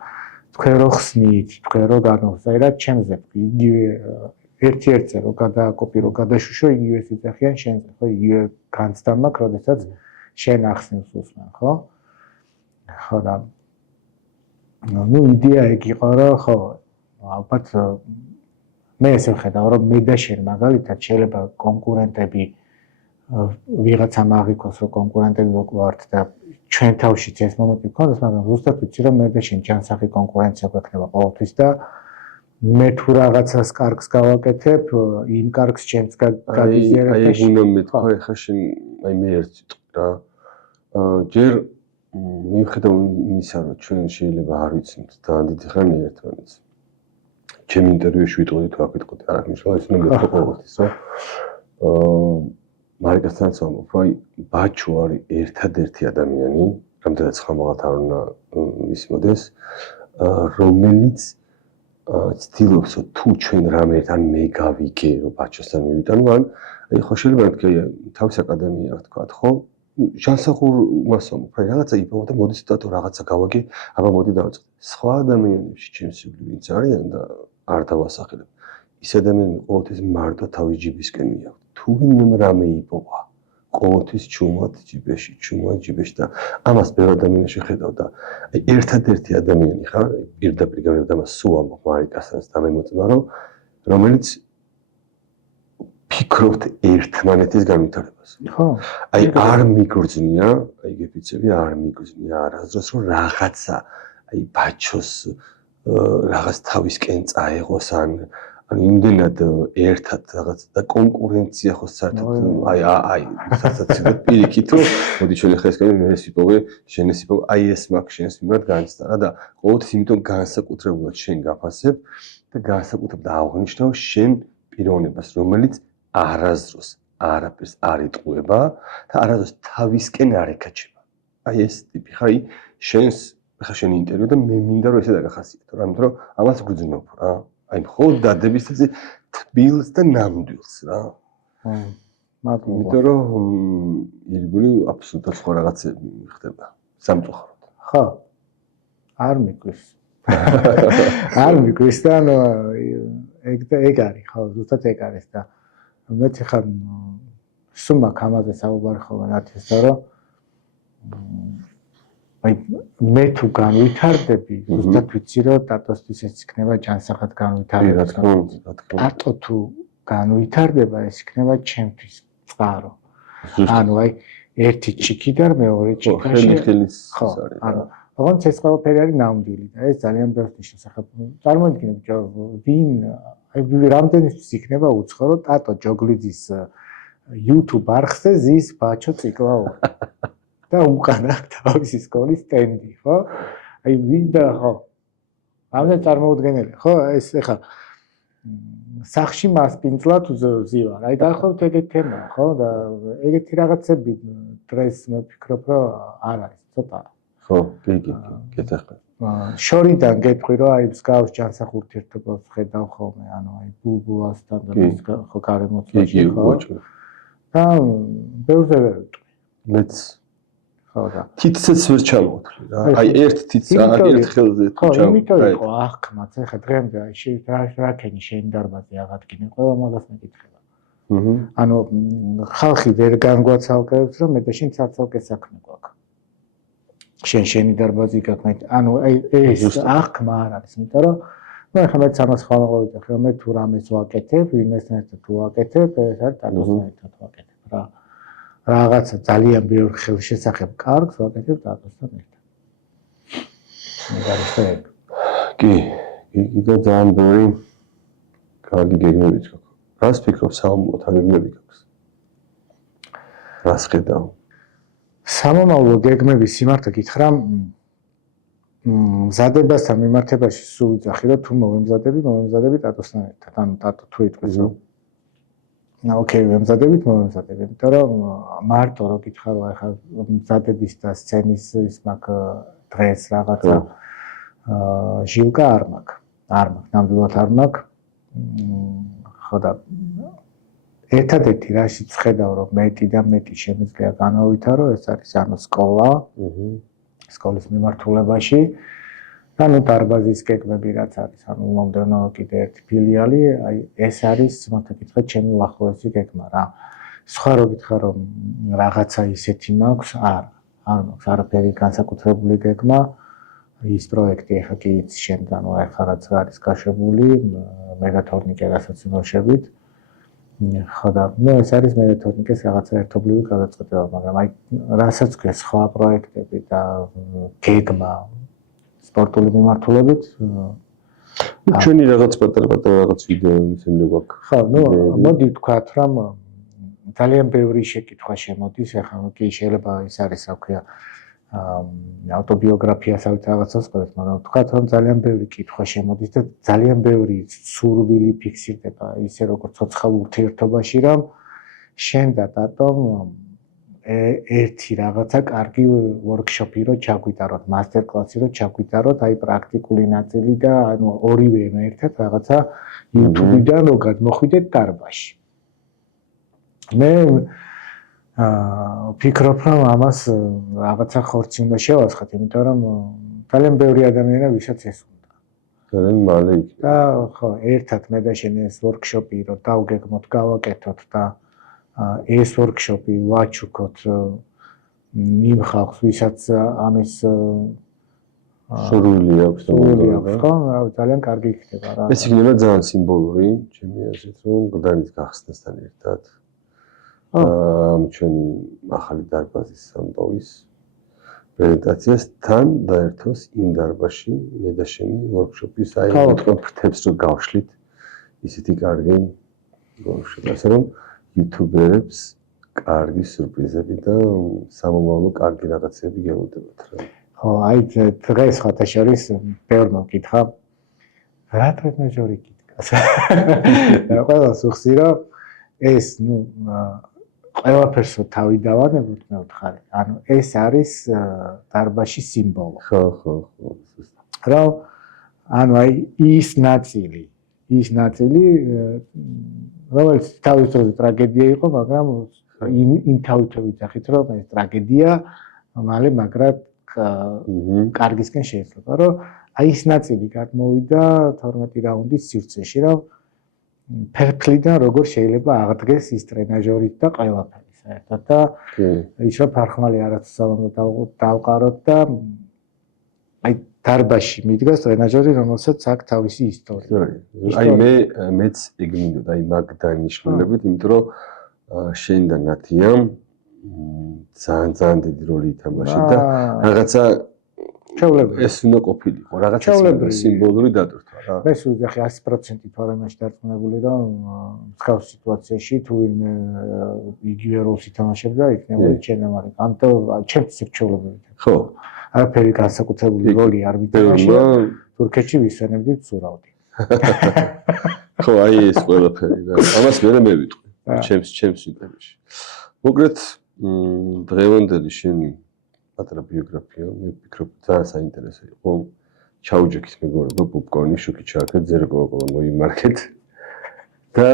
თქვენ რო ხსნით, თქვენ რო განვსაი რა ჩემზე იგივე ერთ-ერთზე რო გადააკოპი, რო გადაშუშო იგივე სიძახიან შენზე, ხო, იგივე განცდა მაქვს, როდესაც შენ ახსნილს უსმენ, ხო? ხო და ნუ იდეა ეგ იყო, რომ ხო, ალბათ მე ესე ვხედავ, რომ მე და შენ მაგალითად შეიძლება კონკურენტები ვიღაცა მაგიქოს რომ კონკურენტები ვართ და ჩვენ თავშიც ეს მომენტი გქონდეს, მაგრამ ზუსტად ვიცი რომ მე და შენ ჯანსაღი კონკურენცია გვექნება ყოველთვის და მე თუ რაღაცას კარგს გავაკეთებ, იმ კარგს ჩემს გაგიზიარებ და აი უნდა მეთქვა ეხა შენ აი მე ერთ სიტყვი რა. ჯერ მიუხედავ იმისა რომ ჩვენ შეიძლება არ ვიცით ძალიან დიდი ხანი ერთმანეთს. ჩემ ინტერვიუში ვიტყოდი თუ აქ ვიტყოდი, არ აღნიშნავს ის უნდა მეთქვა ყოველთვის რა. მარიკასთანაც ვამბობ, რომ ბაჩო არის ერთადერთი ადამიანი, რამდენიც ხამაღალთ არ უნდა ისმოდეს, რომელიც ცდილობს თუ ჩვენ რამერთან მე გავიგე, რომ ბაჩოსთან მივიტანო, ან აი ხო შეიძლება თქვი თავის აკადემია აქვს თქვა, ხო? ჯანსაღურ მას ვამბობ, რა რაღაცა იპოვო და მოდი ცოტა რაღაცა გავაგე, აბა მოდი დავიწყე. სხვა ადამიანებში ჩემს იგივე ვინც არიან და არ დავასახელებ. ის ადამიანი ყოველთვის მარტო თავის ჯიბისკენ მიაქვს. თუ ვინმე რამე იპოვა, ყოველთვის ჩუმად ჯიბეში და ამას ბევრი ადამიანი შეხედავ და აი ერთადერთი ადამიანი ხარ, პირდაპირ გამიგდა მას სულ ამბობ მარიკასაც და მე მოწმა რომ რომელიც ფიქრობთ ერთმანეთის განვითარებას. ხო. აი არ მიგრძნია, აი გეფიცები არ მიგრძნია არასდროს რომ რაღაცა აი ბაჩოს რაღაც თავისკენ წაეღოს ან იმდენად ერთად რაღაც და კონკურენცია ხო საერთოდ აი სასაცილო პირიქით რომ მოდი ჩვენ ახლა ეს კაი მე ეს ვიპოვე შენ ეს ვიპოვე აი ეს მაქვს შენს მიმართ განცდა რა და ყოველთვის იმიტომ განსაკუთრებულად შენ გაფასებ და განსაკუთრებულად აღნიშნავ შენ პიროვნებას რომელიც არასდროს არაფერს არ იტყუება და არასდროს თავისკენ არ ეკაჩება აი ეს ტიპი ხარ აი შენს ახლა შენი ინტერვიუ და მე მინდა რომ ესე დაგახასიათო რა იმიტომ რომ ამას გძნობ რა აი მხოლოდ დადების წესი თბილს და ნამდვილს რა. მაგრამ იმიტომ რომ ირგული აბსოლუტურად სხვა რაღაცები ხდება სამწუხაროდ. ხო. არ მიგვის. არ მიგვის და ეგ არის ხო, ზუსტად ეგ არის და მეც ხა სუმა კამაზე საუბარი ხოლმე ნათეს და რომ აი მე თუ განვითარდები, ზუსტად ვიცი რომ ტატოსთვის ეს იქნება ჯანსაღად განვითარება. ტატო თუ განვითარდება, ეს იქნება ჩემთვის წყარო. ანუ აი ერთი ჩიქიდან მეორე ჩიქაში. ხო, ანუ ოღონდ ეს ყველაფერი არის ნამდვილი და ეს ძალიან ბევრს ნიშნავს. ახლა წარმოიდგინე ბიჭო, ვინ აი რამდენისთვის იქნება უცხო რომ ტატო ჯოგლიძის YouTube არხზე ზის ბაჩო ციკლაური. და უკანა თავისი სკოლის სტენდი, ხო? აი ვინდა ხო? ამაზე წარმოუდგენელი, ხო? ეს ეხა სახში მასპინძლად უზივარ. აი დაახლოებით ეგეთი თემაა, ხო? და ეგეთი რაღაცები დღეს მე ვფიქრობ, რომ არ არის, ცოტა. ხო, კი, გეტყვი. შორიდან გეტყვი, რომ აი მსგავს ჯანსაღ ურთიერთობას ხედავ ხოლმე, ანუ აი ბულბულასთან და ის ხო გარემოცვაში, ხო? და ბევრზე ვერ ვიტყვი. მეც ხო და თითცეც ვერ ჩამოვთვლი რა. აი ერთ თითს ერთ ხელზე ხო, იმიტომ იყო ახმაც, ეხლა დღემდე რა ქენი შენი დარბაზი აღადგინე, ყველა მაგას მეკითხება. ანუ ხალხი ვერ განგვაცალკევებს, რომ მე და შენ ცალკე საქმე გვაქვს. შენი დარბაზი გაქვს, ანუ ეს ახმა არ არის, იმიტომ რომ ну ეხლა მე სამას ხალხობით ახლა მე თუ რამეს ვაკეთებ, ვინმესთან ერთად თუ ვაკეთებ, ეს არის დატოსთან ერთად ვაკეთებ რა. რაღაცა ძალიან ბევრ ხელშესახებ კარგს ვაკეთებ დატოსთან ერთად. მეგარისტექ. კი, კიდევ ძალიან ბევრი კარგი გეგმებიც გაქვს. რას ფიქრობ სამომავლოდ გეგმები გაქვს? რას ხედავ? სამომავლო გეგმები სიმართლე გითხრა მზადებასთან მიმართებაში სულ ვიძახი რომ თუ მოვემზადები ტატოსთან ერთად. ანუ ტატო თუ იტყვის რომ ოკეი, ვემზადებით, იმიტომ რომ მარტო რო გითხრა რომ ახლა მზადების და სცენის ის მაქვს დღეს რაღაცა ჟილკა არ მაქვს. ნამდვილად არ მაქვს. ხო და ერთადერთი რაშიც ხედავ რომ მეტი და მეტი შემიძლია განავითარო, ეს არის ანუ სკოლა. სკოლის მიმართულებაში და ნუ დარბაზის გეგმები რაც არის, ანუ მომდევნო კიდე ერთი ფილიალი, აი ეს არის სიმართლე გითხრათ ჩემი უახლოესი გეგმა რა. სხვა რო გითხრა რომ რაღაცა ისეთი მაქვს, არ მაქვს არაფერი განსაკუთრებული გეგმა. ის პროექტი ახლა კი იცი შენ, ანუ ახლა რაც არის გაშვებული, მეგათორნიკე რასაც იმოშებით. ხო და ნუ ეს არის მეგათორნიკეს რაღაცა ერთობლივი გადაწყვეტილება, მაგრამ აი რასაც გვეს სხვა პროექტები და გეგმა სპორტული მიმართულებით ჩვენი რაღაც პატარა რაღაც ვიდეო ისინი გვაქვს. ხო, ნუ მოდი ვთქვათ რომ ძალიან ბევრი შეკითხვა შემოდის, ახლა კი შეიძლება ის არის რა ქვია ავტობიოგრაფიასაც რაღაცას ყვეთ, მაგრამ ვთქვათ რომ ძალიან ბევრი კითხვა შემოდის და ძალიან ბევრი სურვილი ფიქსირდება ისე როგორც ცოცხალ ურთიერთობაში რომ შენ და ტატომ ერთი რაღაცა კარგი ვორქშოპი რო ჩაგვიტაროთ, მასტერ-კლასი რო ჩაგვიტაროთ, აი პრაქტიკული ნაწილი და ანუ ორივე ერთად რაღაცა YouTube-დან რო გადმოხვიდეთ დარბაზში. მე ფიქრობ რომ ამას რაღაცა ხორცი უნდა შევასხათ, იმიტომ რომ ძალიან ბევრი ადამიანია ვისაც ეს უნდა. ძალიან მალე იქნება. და ხო, ერთად მე და შენ ეს ვორქშოპი რო დავგეგმოთ, გავაკეთოთ და ეს ვორქშოპი ვაჩუქოთ იმ ხალხს, ვისაც ამის სურვილი აქვს, ხო, ძალიან კარგი იქნება რა. ეს იქნება ძალიან სიმბოლური, ჩემი აზრით, რომ გლდანის გახსნასთან ერთად ჩვენი ახალი დარბაზის სამბავის პრეზენტაციას თან დაერთოს იმ დარბაზში მე და შენი ვორქშოპის აი მეთქო ფრთებს რო გავშლით ისეთი კარგი ვორქშოპი, ასე რომ იუთუბერებს კარგი სურპრიზები და სამომავლო კარგი რაღაცები გელოდებათ რა. ხო, აი დღეს ხოთა შორის ბევრმა მკითხა რა ტრენაჟორი გითხრას. ყველას უხსი რომ ეს ნუ ყველაფერს თავი დავანებოთ მე ვთხარი. ანუ ეს არის დარბაზში სიმბოლო. ხო. რა ანუ აი ის ნაწილი, რომელიც თავისთავად ტრაგედია იყო, მაგრამ იმ თავითვე ვიძახით, რომ ეს ტრაგედია მალე მაგრად კარგისკენ შეეცვალა, რომ აი ის ნაწილი გადმოვიდა 12 რაუნდის სივრცეში, რომ ფერფლიდან როგორ შეიძლება აღდგეს ის ტრენაჟორით და ყველაფერი საერთოდ და ის რომ ფარხმალი არასწორად დავყაროთ და აი დარბაზში მიდგას ტრენაჟორი, რომელსაც აქვს თავისი ისტორია. აი მეც ეგ მინდოდა, აი მაგ დანიშნულებით, იმიტომ რომ შენ და ნათიამ ძალიან დიდი როლი ითამაშა და რაღაცა ეს უნდა ყოფილიყო, რაღაცა სიმბოლური დატვირთვა რა. მე სულ ახლა 100% ფორმაში დარწმუნებული რომ მსგავს სიტუაციაში თუ ვინმე იგივე როლს ითამაშებდა, იქნებოდა ჩენამარი. ამიტომ ჩემს სირჩეულებებით. ხო. არაფერი განსაკუთრებული როლი არ მითამაშია. თურქეთში ვისვენებდი ცურავდი. ხო, აი ეს ყველაფერი რა. ამას მე მევიტყვი. ჩემს ვიდეოში. მოკლედ დღევანდელი შენი პატარა ბიოგრაფია, მე ვფიქრობ ძალიან საინტერესო იყო. ჩაუჯექით მეგობრებო, პოპკორნი, შუქი ჩააქეთ, ძერე კოკა-კოლა მოიმარქეთ. და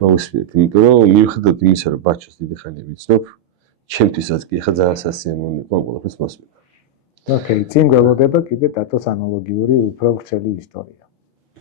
მოусმინეთ, იმიტომ რომ მიუხედავად იმისა, რომ ბაჩოს დიდი ხანია ვიცნობ, ჩემთვისაც კი ხა ძალიან სასიამოვნო იყო ამ ყველაფერს მოსმენა. ოკეი, წინ გველოდება კიდე ტატოს ანალოგიური უფრო ვრცელი ისტორია.